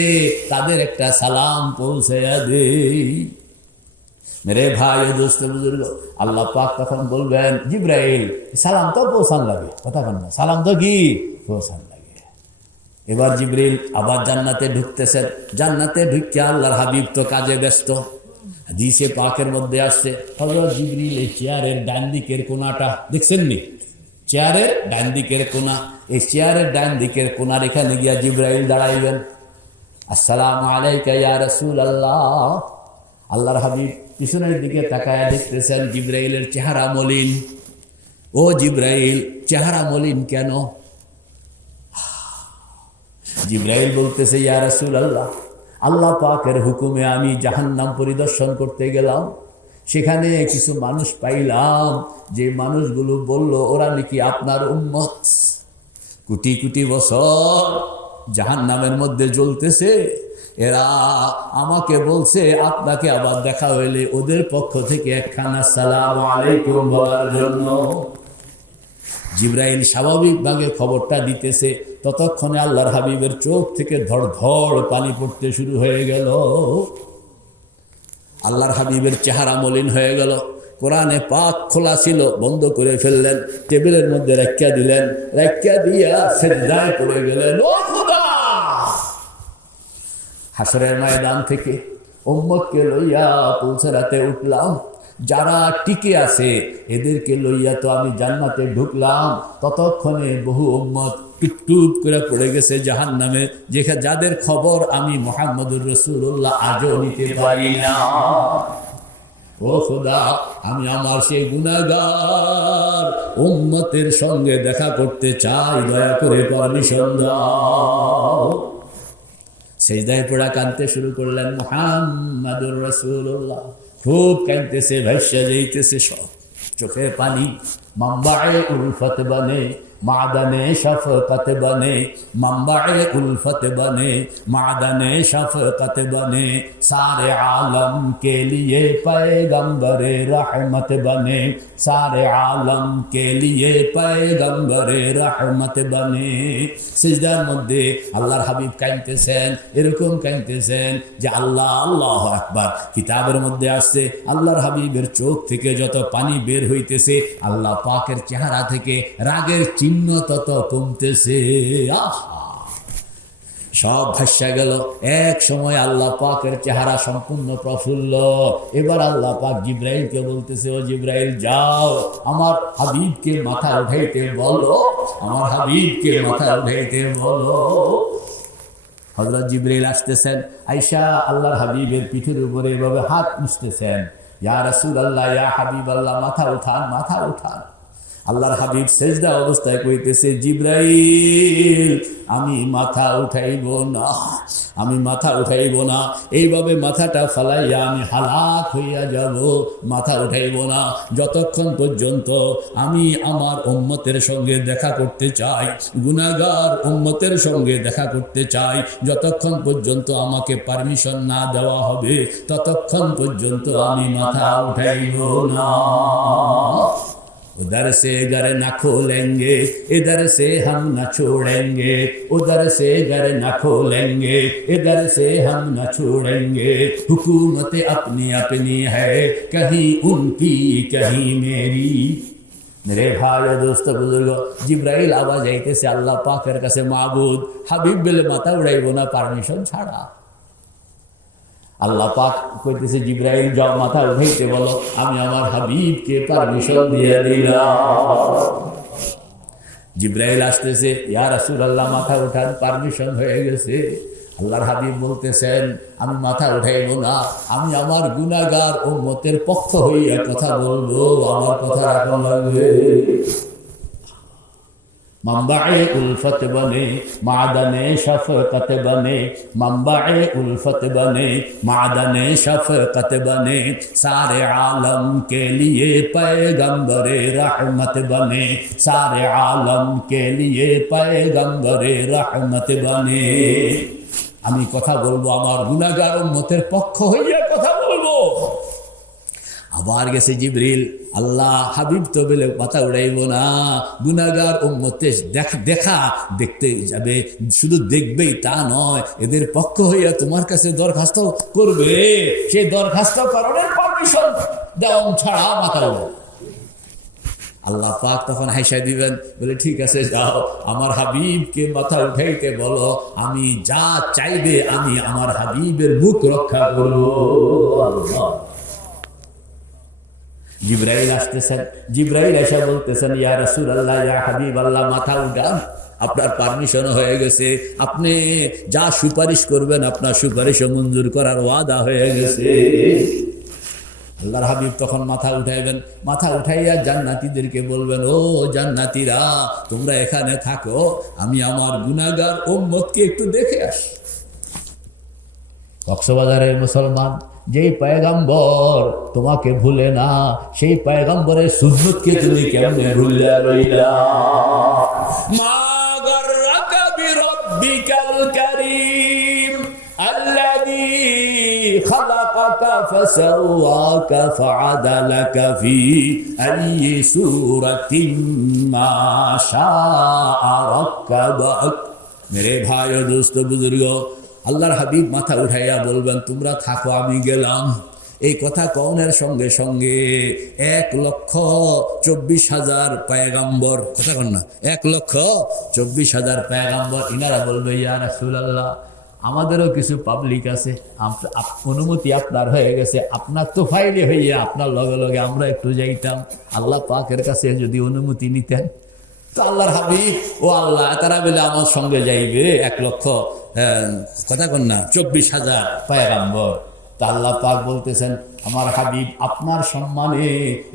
তাদের একটা সালাম পৌঁছাইয়া দেই। মেরে ভাই ও দোস্ত বুজুর্গ, আল্লাহ পাক তখন বলবেন জিবরাইল সালাম তো পৌঁছান লাগে, কথা বল না, সালাম তো কি পৌঁছান লাগে। এবার জিবরিল আবার জান্নাতে ঢুকতেছেন, জান্নাতে ঢুকে আল্লাহর হাবিব তো কাজে ব্যস্ত। হাদিসে পাকের মধ্যে আসছে হযরত জিবরিল এই চেয়ারের ডান দিকের কোণাটা দেখছেন নি? চেয়ারের ডান দিকের কোণা, এই চেয়ারের ডান দিকের কোণার এখানে গিয়া জিবরাইল দাঁড়াইবেন। আসসালামু আলাইকা ইয়া রাসূলুল্লাহ। আল্লাহর হাবিব পিছনের দিকে তাকায় দেখতেছেন জিবরাইলের চেহারা মলিন। ও জিবরাইল চেহারা মলিন কেন? জিবরাইল বলতেছে ইয়া রাসূলুল্লাহ, আল্লাহ পাকের হুকুমে আমি জাহান্নাম পরিদর্শন করতে গেলাম, সেখানে কিছু মানুষ পাইলাম, যে মানুষগুলো বলল ওরা নাকি আপনার উম্মত, কোটি কোটি বছর জাহান্নামের মধ্যে জ্বলতেছে, এরা আমাকে বলছে আপনাকে আবার দেখা হইলে ওদের পক্ষ থেকে একখানা আসসালামু আলাইকুম বলার জন্য। জিবরাইল স্বাভাবিকভাবে খবরটা দিতেছে, ততক্ষণে আল্লাহর হাবিবের চোখ থেকে ধড় ধড় পানি পড়তে শুরু হয়ে গেল। আল্লাহর হাবিবের চেহারা মলিন হয়ে গেল। কোরআনে পাক খোলা ছিল, বন্ধ করে ফেললেন, টেবিলের মধ্যে রাখিয়া দিলেন, রাখিয়া দিয়া সিজদায় পড়ে গেলেন। ও খোদা, হাসরের ময়দান থেকে উম্মতকে লইয়া পুলসেরাতে উঠলাম, যারা টিকে আছে এদেরকে লইয়া তো আমি জান্নাতে ঢুকলাম, ততক্ষণে বহু উম্মত টুপ করে পড়ে গেছে জাহান্নামে, যেখানে যাদের খবর আমি মুহাম্মদুর রাসূলুল্লাহ আজও নিতে পারি না। ও খোদা, আমি আমার সেই গুনাহগার উম্মতের সঙ্গে দেখা করতে চাই, দয়া করে পারমিশন দাও। সেজদায় পড়া কাঁদতে শুরু করলেন মুহাম্মদুর রাসূলুল্লাহ। খুব কাঁদতেছে, ভাইসা যাইতেছে সব চোখের পানি। মাম্বায়ে উলফত বনে মাদানে শফকত বনে, মাম্বায়ে উলফত বনে মাদানে শফকত বনে, सारे आलम के लिए पैगंबरे रहमत बने, सारे आलम के लिए पैगंबरे रहमत बने। সিজদার মধ্যে আল্লাহর হাবিব কাঁদতেছেন, এরকম কাঁদতেছেন যে আল্লাহ আল্লাহু আকবার। কিতাবের মধ্যে আসছে আল্লাহর হাবিবের চোখ থেকে যত পানি বের হইতেছে, আল্লাহ পাকের চেহারা থেকে রাগের চিহ্ন তত কমতেছে। সব ভাসা গেল। এক সময় আল্লাহ পাকের চেহারা সম্পূর্ণ প্রফুল্ল। এবার আল্লাহ পাক জিবরাইলকে বলতেছে, ও জিবরাইল যাও, আমার হাবিবকে মাথা উঠাইতে বলো, আমার হাবিবকে মাথা উঠাইতে বলো। হযরত জিবরাইল আসতেছেন, আয়েশা আল্লাহর হাবিবের পিঠের উপরে এভাবে হাত মুছতেছেন, ইয়া রাসূলুল্লাহ ইয়া হাবিবাল্লাহ, মাথা উঠান, মাথা উঠান। আল্লাহর হাবিব সেজদা অবস্থায় কইতেছে, জিবরাইল আমি মাথা উঠাইব না, আমি মাথা উঠাইব না, এইভাবে মাথাটা ফালাইয়া আমি হালাক হইয়া যাব, মাথা উঠাইব না যতক্ষণ পর্যন্ত আমি আমার উম্মতের সঙ্গে দেখা করতে চাই, গুনাহগার উম্মতের সঙ্গে দেখা করতে চাই, যতক্ষণ পর্যন্ত আমাকে পারমিশন না দেওয়া হবে ততক্ষণ পর্যন্ত আমি মাথা উঠাইব না। उधर से घर न खोलेंगे, इधर से हम न छोड़ेंगे, उधर से घर न खोलेंगे, इधर से हम न छोड़ेंगे। हुकूमत अपनी अपनी है, कहीं उनकी कहीं मेरी। मेरे भाई दोस्त बुजुर्ग, जिब्राइल आवाज आइतेছে আল্লাহ পাকের কাছে, মাবুদ হাবিব বলে মাথা উড়াইব না পারমিশন ছাড়া। আল্লাহ পাক কইতেছে, জিবরাইল যাও মাথা উঠাইতে বলো, আমি আমার হাবিবকে পারমিশন দিয়ে দিলাম। জিবরাইল আসতেছে, ইয়া রাসূলুল্লাহ মাথা উঠান, পারমিশন হয়ে গেছে। আল্লাহর হাবিব বলতেছেন, আমি মাথা উঠাইব না, আমি আমার গুনাহগার উম্মতের পক্ষ হইয়া কথা বলবো, আমার কথা রাখা লাগবে। मंबाए उल्फत बने मादने शफकत बने, मंबाए उल्फत बने मादने शफकत बने, सारे आलम के लिए पैगंबरे रहमत बने, सारे आलम के लिए पैगंबरे रहमत बने। আমি কথা বলবো, আমার গুনাহগার উম্মতের পক্ষ হইয়া কথা বলবো। আবার গেছে জিবরিল, আল্লাহ হাবিব তো বলে মাথা উড়াইব না, গুনাহগার উম্মতে দেখা দেখতে যাবে, শুধু দেখবেই তা নয়, এদের পক্ষ হইয়া তোমার কাছে দরখাস্ত করবে, সেই দরখাস্ত করার পারমিশন দেওয়া ছাড়া মাথা উড়াবে। আল্লাহ পাক তখন হাইসা দিবেন, বলে ঠিক আছে যাও, আমার হাবিবকে মাথা উঠাইতে বলো, আমি যা চাইবে আমি আমার হাবিবের মুখ রক্ষা করবো। জিবরাইল আসতেছেন, জিবরাইল এসে বলতেছেন, ইয়া রাসূলুল্লাহ, ইয়া হাবিবাল্লাহ, মাথা উঠান, আপনার পারমিশন হয়ে গেছে, আপনি যা সুপারিশ করবেন আপনার সুপারিশও মঞ্জুর করার ওয়াদা হয়ে গেছে। আল্লাহর হাবিব তখন মাথা উঠাইবেন, মাথা উঠাইয়া জান্নাতীদেরকে বলবেন, ও জান্নাতীরা তোমরা এখানে থাকো, আমি আমার গুনাহগার উম্মতকে একটু দেখে আসি। কক্সবাজারের মুসলমান, যেই পয়গম্বর তোমাকে ভুলে না, সেই পয়গম্বরের সুন্নতকে তুমি কেমনে ভুলে রইলা? মা গররাকা বিরব্বিকাল কারীম আল্লাযী খালাকাকা ফাসাওয়াকা ফাআদালাকা ফি আইয়ি সূরাতিন মা শাআ রাক্কাবাক। মেরে ভাই ও দোস্ত বুজুর্গ, আল্লাহর হাবিব মাথা উঠাইয়া বলবেন, তোমরা থাকো আমি গেলাম। এই কথা কওনের সঙ্গে সঙ্গে 1,24,000 পয়গম্বর, কথা কন না, 1,24,000 পয়গম্বর, ইনারা বলবে, ইয়া রাসূলুল্লাহ আমাদেরও কিছু পাবলিক আছে, অনুমতি আপনার হয়ে গেছে, আপনার তো ফাইলে হইয়া আপনার লগে লগে আমরা একটু যাইতাম, আল্লাহ পাকের কাছে যদি অনুমতি নিতেন। তো আল্লাহর হাবিব, ও আল্লাহ তারা বলে আমার সঙ্গে যাইবে 1,00,000, কথা কন না, 24,000 পয়গম্বর। তা আল্লাহ পাক বলতেছেন, আমার হাবিব আপনার সম্মানে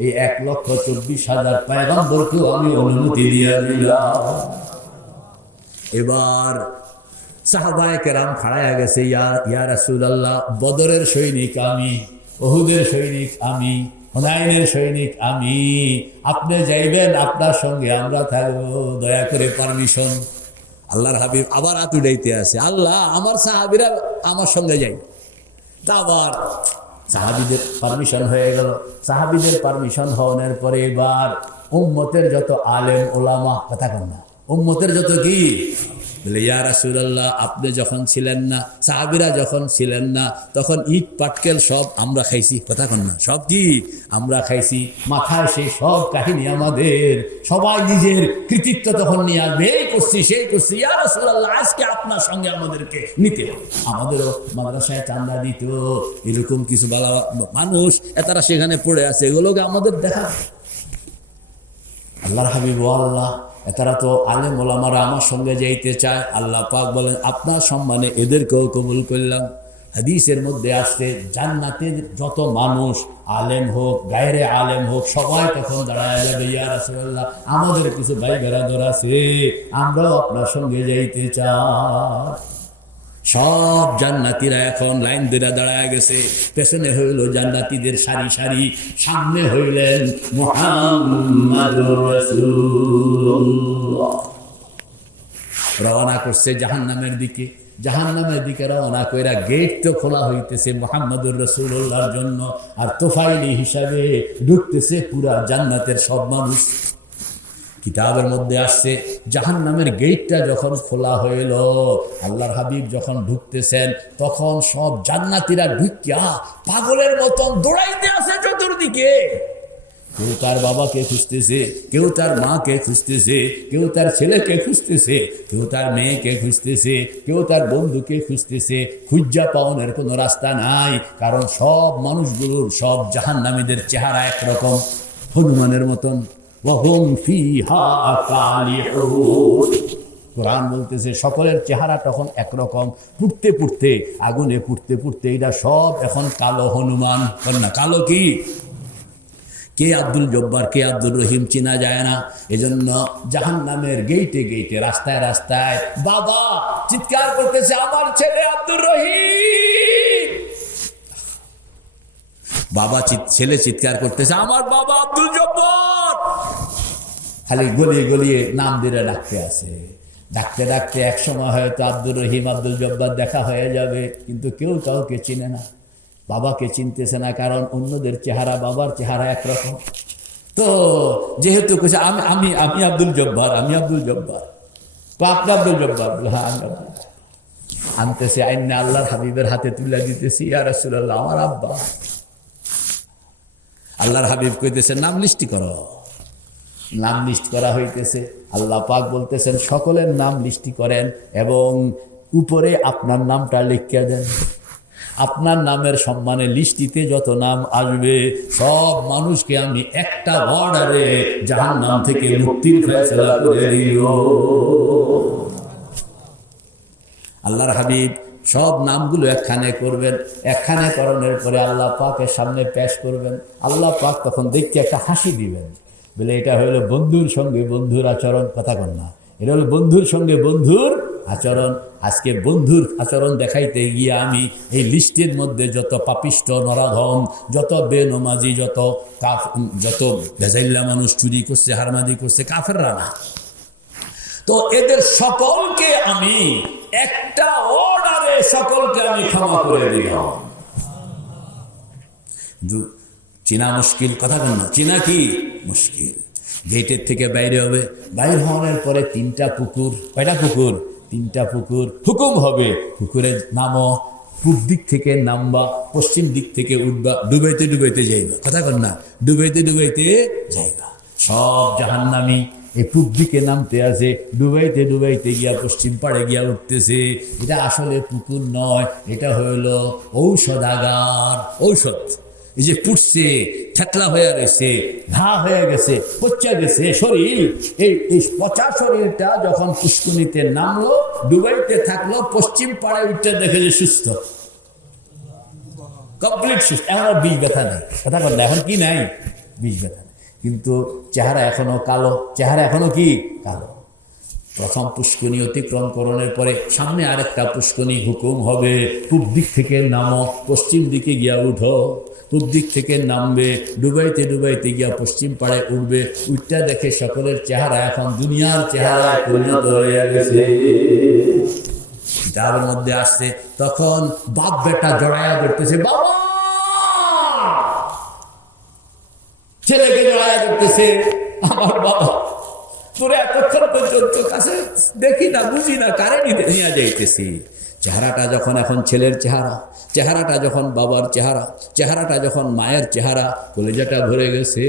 এই 1,24,000 পয়গম্বরকেও আমি অনুমতি দিয়ে দিলাম। এবার সাহাবায়ে কেরাম খাড়ায়া গেছে, ইয়া রাসূলুল্লাহ বদরের সৈনিক আমি, উহুদের সৈনিক আমি, হুনাইনের সৈনিক আমি, আপনি যাইবেন, আপনার সঙ্গে আমরা থাকবো, দয়া করে পারমিশন। আল্লাহর হাবিব আবার হাত উঠাইতে আসে, আল্লাহ আমার সাহাবীরা আমার সঙ্গে যাই। তা আবার সাহাবীদের পারমিশন হয়ে গেল। সাহাবীদের পারমিশন হওয়ার পরে এবার উম্মতের যত আলেম ওলামা, কথা কন না, উম্মতের যত কি, বলে ইয়া রাসূলুল্লাহ আপনি যখন ছিলেন না, সাহাবীরা যখন ছিলেন না, তখন ইট পাটকেল সব আমরা খাইছি, কথা কন না, সব কি আমরা খাইছি, মাথায় সেই সব কাহিনী আমাদের, সবাই নিজের কৃতিত্ব তখন নিয়ে আসবে, এই করছি সেই করছি, ইয়া রাসূলুল্লাহ আজকে আপনার সঙ্গে আমাদেরকে নিতে, আমাদেরও মাদ্রাসায় চান্দা দিত, এরকম কিছু বালা মানুষ তারা সেখানে পড়ে আছে, এগুলোকে আমাদের দেখা। আল্লাহর হাবিব, আল্লাহ তারা তো আলেম ওলামারা আমার সঙ্গে যাইতে চায়, আল্লাহ পাক বলেন আপনার সম্মানে এদেরকেও কবুল করলাম। হাদিসের মধ্যে আসছে জান্নাতের যত মানুষ আলেম হোক গায়রে আলেম হোক সবাই তখন দাঁড়ায় যাবে, ইয়া রাসূলুল্লাহ আমাদের কিছু ভাই বেরাদর আছে, আমরাও আপনার সঙ্গে যাইতে চাই। সব জান্নাতীরা এখন লাইন ধরে দাঁড়ায় গেছে, পেছনে হইল জান্নাতীদের সারি সারি, সামনে হইলেন মুহাম্মাদুর রাসূলুল্লাহ। রওনা করছে জাহান্নামের দিকে, জাহান্নামের দিকে রওনা কইরা গেট তো খোলা হইতেছে মুহাম্মাদুর রাসূলুল্লাহর জন্য, আর তোফাইলি হিসাবে ঢুকতেছে পুরা জান্নাতের সব মানুষ। কিতাবের মধ্যে আসছে জাহান্নামের গেটটা যখন খোলা হইল, আল্লাহর হাবিব যখন ঢুকতেছেন তখন সব জান্নাতীরা ঢুকিয়া পাগলের মতন দৌড়াইতে আছে চতুর্দিকে। কেউ তার বাবাকে খুঁজতেছে, কেউ তার মাকে খুঁজতেছে, কেউ তার ছেলেকে খুঁজতেছে, কেউ তার মেয়েকে খুঁজতেছে, কেউ তার বন্ধুকে খুঁজতেছে। খুঁজা পাওয়ার কোনো রাস্তা নাই, কারণ সব মানুষগুলোর, সব জাহান্নামীদের চেহারা একরকম, হনুমানের মতন। কোরআন বলতেছে সকলের চেহারা তখন একরকম, পুড়তে পুড়তে, আগুনে পুড়তে পুড়তে, এটা সব এখন কালো হনুমান। না কালো কি, কে আব্দুল জব্বার কে আব্দুর রহিম চিনা যায় না। এজন্য জাহান্নামের গেইটে গেইটে, রাস্তায় রাস্তায় বাবা চিৎকার করতেছে, আমার ছেলে আব্দুর রহিম। বাবা ছেলে চিৎকার করতেছে, আমার বাবা আব্দুল জব্বার। খালি গলিয়ে গলিয়ে নাম দিয়ে ডাকতে আছে। ডাকতে ডাকতে এক সময় হয়তো আব্দুর রহিম আব্দুল জব্বার দেখা হয়ে যাবে, কিন্তু কেউ কাউকে চিনে না, বাবাকে চিনতেছে না, কারণ অন্যদের চেহারা বাবার চেহারা একরকম। তো যেহেতু কিছু আমি আমি আমি আব্দুল জব্বার, আমি আব্দুল জব্বার, আপনি আব্দুল জব্বার, হ্যাঁ আমি আব্দুল। আনতেছে আইনে আল্লাহর হাবিবের হাতে তুলে দিতেছি, ইয়া রাসূলুল্লাহ আমার আব্বা। আল্লাহর হাবিব কইতেছে নাম লিস্টি করো। নাম লিস্ট করা হইতেছে। আল্লাহ পাক বলতেছেন সকলের নাম লিস্টি করেন এবং উপরে আপনার নামটা লিখিয়ে দেন। আপনার নামের সম্মানে লিস্টিতে যত নাম আসবে সব মানুষকে আমি একটা অর্ডারে জাহান্নাম থেকে মুক্তির ফয়সালা করে দিও। আল্লাহর হাবিব সব নামগুলো একখানে করবেন, একখানে করণের পরে আল্লাহ পাকের সামনে পেশ করবেন। আল্লাহ পাক তখন দেখতে একটা হাসি দিবেন, বলে এটা হলো বন্ধুর সঙ্গে বন্ধুর আচরণ। কথা কন না, এটা হলো বন্ধুর সঙ্গে বন্ধুর আচরণ। আজকে বন্ধুর আচরণ দেখাইতে গিয়ে আমি এই লিস্টের মধ্যে যত পাপিষ্ট নরাধম, যত বেনমাজি, যত বেজাইল্লা মানুষ চুরি করছে, হারমাজি করছে, কাফেররা না, তো এদের সকলকে আমি একটা অর্ডারে সকলকে আমি ক্ষমা করে দিলাম। চেনা মুশকিল, কথা বল না, চেনা কি মুশকিল। গেটের থেকে বাইরে হবে, বাইরে হওয়ার পরে তিনটা পুকুর, কয়টা পুকুর? তিনটা পুকুর। হুকুম হবে পুকুরের নামো, পূব দিক থেকে নামবা, পশ্চিম দিক থেকে উঠবা, ডুবাইতে ডুবাইতে যাইবা। কথা বল না, ডুবাইতে ডুবাইতে যাইবা। সব জাহান্নামী এই পূব দিকে নামতে আছে, ডুবাইতে ডুবাইতে গিয়া পশ্চিম পাড়ে গিয়া উঠতেছে। এটা আসলে পুকুর নয়, এটা হইল ঔষধাগার। ঔষধ এই যে পুড়ছে, ঠেকলা হয়ে গেছে, ঘা হয়ে গেছে, পচা গেছে শরীর, এই পচা শরীরটা যখন পুষ্কুনিতে নামলো, ডুবাইতে থাকলো, পশ্চিম পাড়ে উঠতে দেখে যে সুস্থ, কমপ্লিট সুস্থ। এখন আর বিষ ব্যথা নেই। কথা বল না, এখন কি নাই? বিষ ব্যথা। কিন্তু চেহারা এখনো কালো, চেহারা এখনো কি কালো। প্রথম পুষ্করণী অতিক্রম করণের পরে সামনে আরেকটা পুষ্করণী, হুকুম হবে পূব দিক থেকে নামো, পশ্চিম দিকে গিয়া উঠো। পূব দিক থেকে নামবে, ডুবাইতে ডুবাইতে গিয়া পশ্চিম পাড়ে উঠবে। উঠটা দেখে সকলের চেহারা এখন দুনিয়ার চেহারা পরিণত হয়ে গেছে। যার মধ্যে আসছে তখন বাপ বেটা জড়াইয়া ধরতেছে, বাবা ছেলেকে জড়াইয়া ধরতেছে, আমার বাবা তোরে এতক্ষণ পর্যন্ত কাছে দেখি না, বুঝি না, কারে নিয়ে যাইতেছি। চেহারাটা যখন এখন ছেলের চেহারা, চেহারাটা যখন বাবার চেহারা, চেহারাটা যখন মায়ের চেহারা, কলেজাটা ভরে গেছে।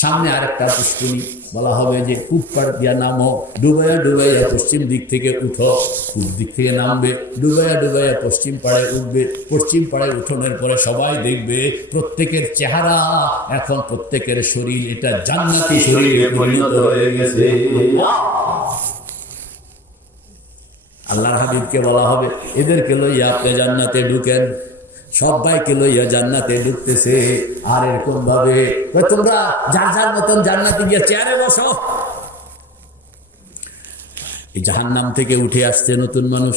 সামনে আরেকটা পুষ্করণী, বলা হবে যে পূব পাড় দিয়া নামো, ডুবাইয়া ডুবাইয়া পশ্চিম দিক থেকে উঠো। পূব দিক থেকে নামবে, ডুবাইয়া ডুবাইয়া পশ্চিম পাড়ে উঠবে। পশ্চিম পাড়ে উঠোনের পরে সবাই দেখবে প্রত্যেকের চেহারা এখন, প্রত্যেকের শরীর এটা জান্নাতি শরীরে পরিণত হয়ে গেছে। আল্লাহর হাবিবকে বলা হবে এদেরকে লইয়া আপনি জান্নাতে ঢুকেন, সবাইকে লইয়া জান্নাতে ঢুকতেছে। আর এরকম ভাবে তোমরা যার যার মতন জান্নাতে গিয়ে চেয়ারে বসো। এই জাহান্নাম থেকে উঠে আসছে নতুন মানুষ,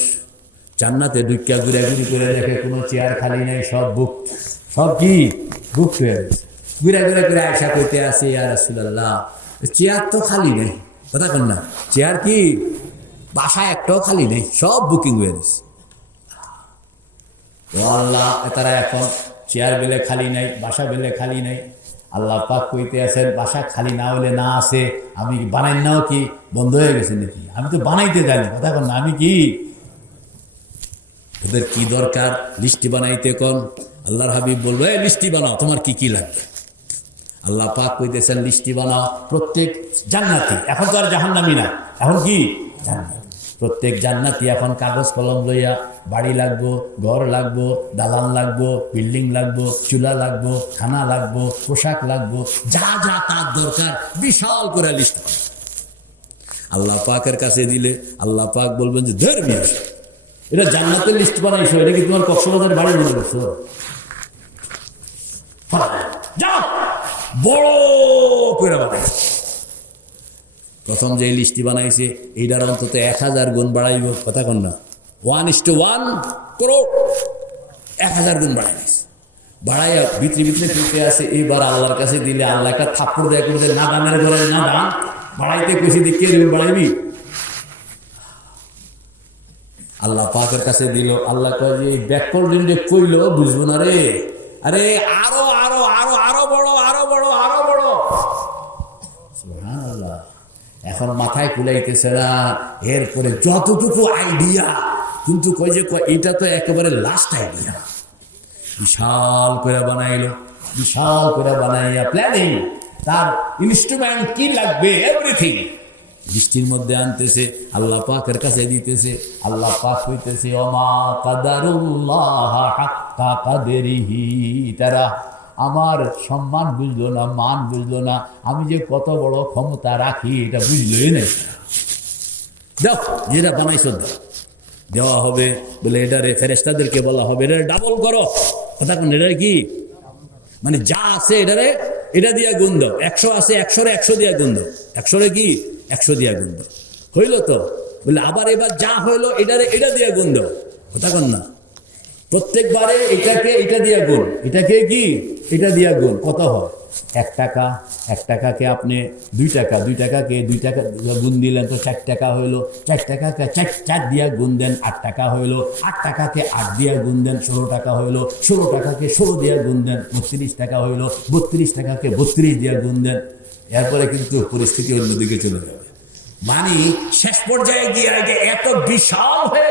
জান্নাতে ঢুকিয়া ঘুরাঘুরি করে দেখে কোনো চেয়ার খালি নেই, সব বুক, সব কি বুক হয়ে গেছে। ঘুরে ঘুরে করে আয়সা করতে আসে, ইয়া রাসূলুল্লাহ চেয়ার তো খালি নেই, কথা কন না, চেয়ার কি বাসায় একটাও খালি নেই, সব বুকিং হয়ে গেছে। আল্লাহ তারা এখন চেয়ার বেলে খালি নাই, বাসা বেলে খালি নাই। আল্লাহ পাক কইতে আছেন বাসা খালি না হলে না আসে, আমি বানাই নাও কি বন্ধ হয়ে গেছে নাকি, আমি তো বানাইতে জানি, কথা কন না, আমি কি ওদের কি দরকার লিস্টি বানাইতে কোন। আল্লাহর হাবিব বলবো এই লিস্টি বানাও, তোমার কি কি লাগবে। আল্লাহ পাক কইতেছেন লিস্টি বানাও, প্রত্যেক জান্নাতি, এখন তো আর জাহান্নামী না, এখন কি জান্নাতি, প্রত্যেক জান্নাতি এখন কাগজ কলম লইয়া বাড়ি লাগবো, ঘর লাগবো, দালান লাগবো, বিল্ডিং লাগবো, চুলা লাগবো, খানা লাগবো, পোশাক লাগবো, যা যা তার দরকার বিশাল করে লিস্ট আল্লাহ পাকের কাছে দিলে আল্লাহ পাক বলবেন যে ধর্মী এটা জান্নাতের লিস্ট বানাইছো, এটা কি তোমার কক্সবাজার বাড়ি মনে করছো, যাও বড় করে বানাইছো। প্রথম যে লিস্টটি বানাইছে এইটার অন্তত 1000 গুণ বাড়াইব, কথা কন না, 1:1 করোড় 1000 গুণ বাড়াইছে, বাড়াইয়া ভিতরে ভিতরে ফিরতে আসে। এইবার আল্লাহর কাছে দিলে আল্লাহ একটা থাপ্পড় দেয় করে না দানের ঘরে না দান বাড়াইতে কইছি দেখিয়ে দেবে বাড়াইবি। আল্লাহ পাকের কাছে দিল, আল্লাহ কয় যে ব্যাকল রিন্ডে কইলো বুঝবো না রে, আরে আরো আরো আরো আরো বড় আরো বড় আরো বড়। সুবহানাল্লাহ, এখন মাথায় কুলাইতেছে না, এরপরে যতটুকু আইডিয়া, কিন্তু কই যে এটা তো একেবারে লাস্ট আইডিয়া, বিশাল করে বানাইলো, বিশাল করে বানাইয়া প্ল্যানিং, তার ইনস্ট্রুমেন্ট কি লাগবে এভরিথিং বৃষ্টির মধ্যে আনতেছে, আল্লাহ পাকের কাছে দিতেছে। আল্লাহ পাক কইতেছে ওমা কাদারুল্লাহ হাক্কা কাদরিহি, তারা আমার সম্মান বুঝলো না, মান বুঝলো না, আমি যে কত বড় ক্ষমতা রাখি এটা বুঝলোই না। দাও যেটা বানাইছো দাও, দেওয়া হবে। বলে এটারে ফেরেশতাদেরকে বলা হবে এটা ডাবল করো, কথা কোন, এটা কি মানে যা আছে এটারে এটা দিয়া গুণ দাও, 100 আছে 100 100 দিয়া গুণ দাও, 100 কি 100 দিয়া গুণ দাও, হইল তো। বলে আবার এবার যা হইলো এটারে এটা দিয়া গুণ দাও, কথা কন না, প্রত্যেকবারে এটাকে এটা দিয়া গুণ, এটাকে কি এটা দিয়া গুণ, কত হয় 1 টাকা, 1 টাকাকে আপনি 2 টাকা, 2 টাকাকে 2 টাকা গুণ দিলেন তো 4 টাকা হইলো, 4 টাকাকে 4 দিয়া গুণ দেন 8 টাকা হইলো, 8 টাকাকে 8 দিয়া গুণ দেন 16 টাকা হইলো, 16 টাকাকে 16 দিয়া গুণ দেন 32 টাকা হইলো, 32 টাকাকে 32 দিয়া গুণ দেন। এরপরে কিন্তু পরিস্থিতি অন্যদিকে চলে যাবে, মানে শেষ পর্যায়ে গিয়ে আগে এত বিশাল হয়ে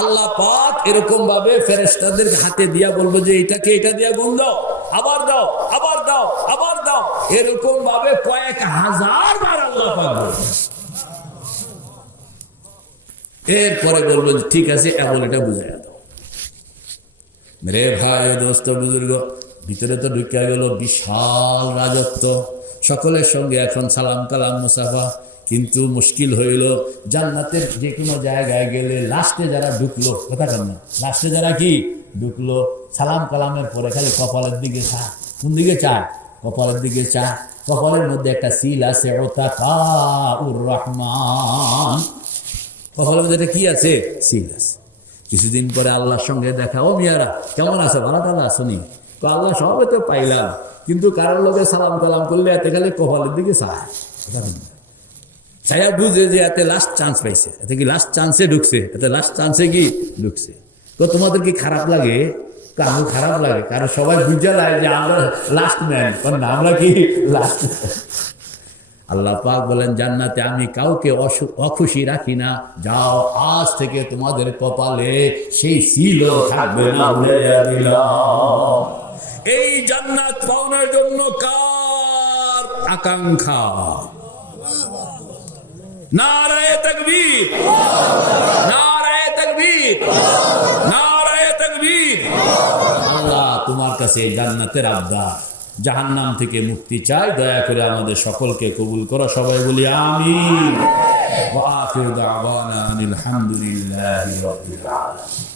আল্লাহ পাক এরকম ভাবে ফেরেশতাদের হাতে দিয়া বলবো যে এটাকে এটা দিয়া গুণ দাও, আবার দাও, আবার দাও, আবার দাও, এরকম ভাবে কয়েক হাজার বার আল্লাহ পাক বলবে। এরপরে বলবো ঠিক আছে এমন এটা বুঝাইয়া দাও। মেরে ভাই দোস্ত বুজুর্গ, ভিতরে তো ঢুকিয়া গেল বিশাল রাজত্ব, সকলের সঙ্গে এখন সালাম কালাম মুসাফা, কিন্তু মুশকিল হইল জান্নাতের যে কোনো জায়গায় গেলে লাস্টে যারা ঢুকলো, কথা কন না, লাস্টে যারা কি ঢুকলো সালাম কালামের পরে খালি কপালের দিকে চা, কোন দিকে চা, কপালের দিকে চা, কপালের মধ্যে একটা সিল আছে ওতাকাউর রহমান, কপালের মধ্যে এটা কি আছে সিল আছে। কিছুদিন পরে আল্লাহর সঙ্গে দেখা, ও মিয়ারা কেমন আছে, ভালো টালা আসনি, তো আল্লাহ সবে তো পাইলাম, কিন্তু কারোর লোকে সালাম কালাম করলে এতে খালি কপালের দিকে চায়, কথা কন না, ছায়া বুঝে যে এতে লাস্ট চান্স পাইছে, এতে কি লাস্ট চান্সে ঢুকছে, এতে লাস্ট চান্সে কি ঢুকছে। তো তোমাদের কি খারাপ লাগে, কারো খারাপ লাগে, কারণ সবাই বুঝে লাগে যে আমরা লাস্ট ম্যান, না আমরা কি লাস্ট। আল্লাহ পাক বলেন জান্নাতে আমি কাউকে অখুশি রাখি না, যাও আজ থেকে তোমাদের কপালে সেই সিল থাকবে না। এই জান্নাত পাওয়ার জন্য কার আকাঙ্ক্ষা, নারায়ে তাকবীর, নারায়ে তাকবীর, নারায়ে তাকবীর। আল্লাহ তোমার কাছে জান্নাতের আবদার, জাহান্নাম থেকে মুক্তি চাই। দয়া করে আমাদের সকলকে কবুল করো, সবাই বলি আমিন। ওয়া আখিরু দাওয়ানা আনিল হামদুলিল্লাহি রাব্বিল আলামিন।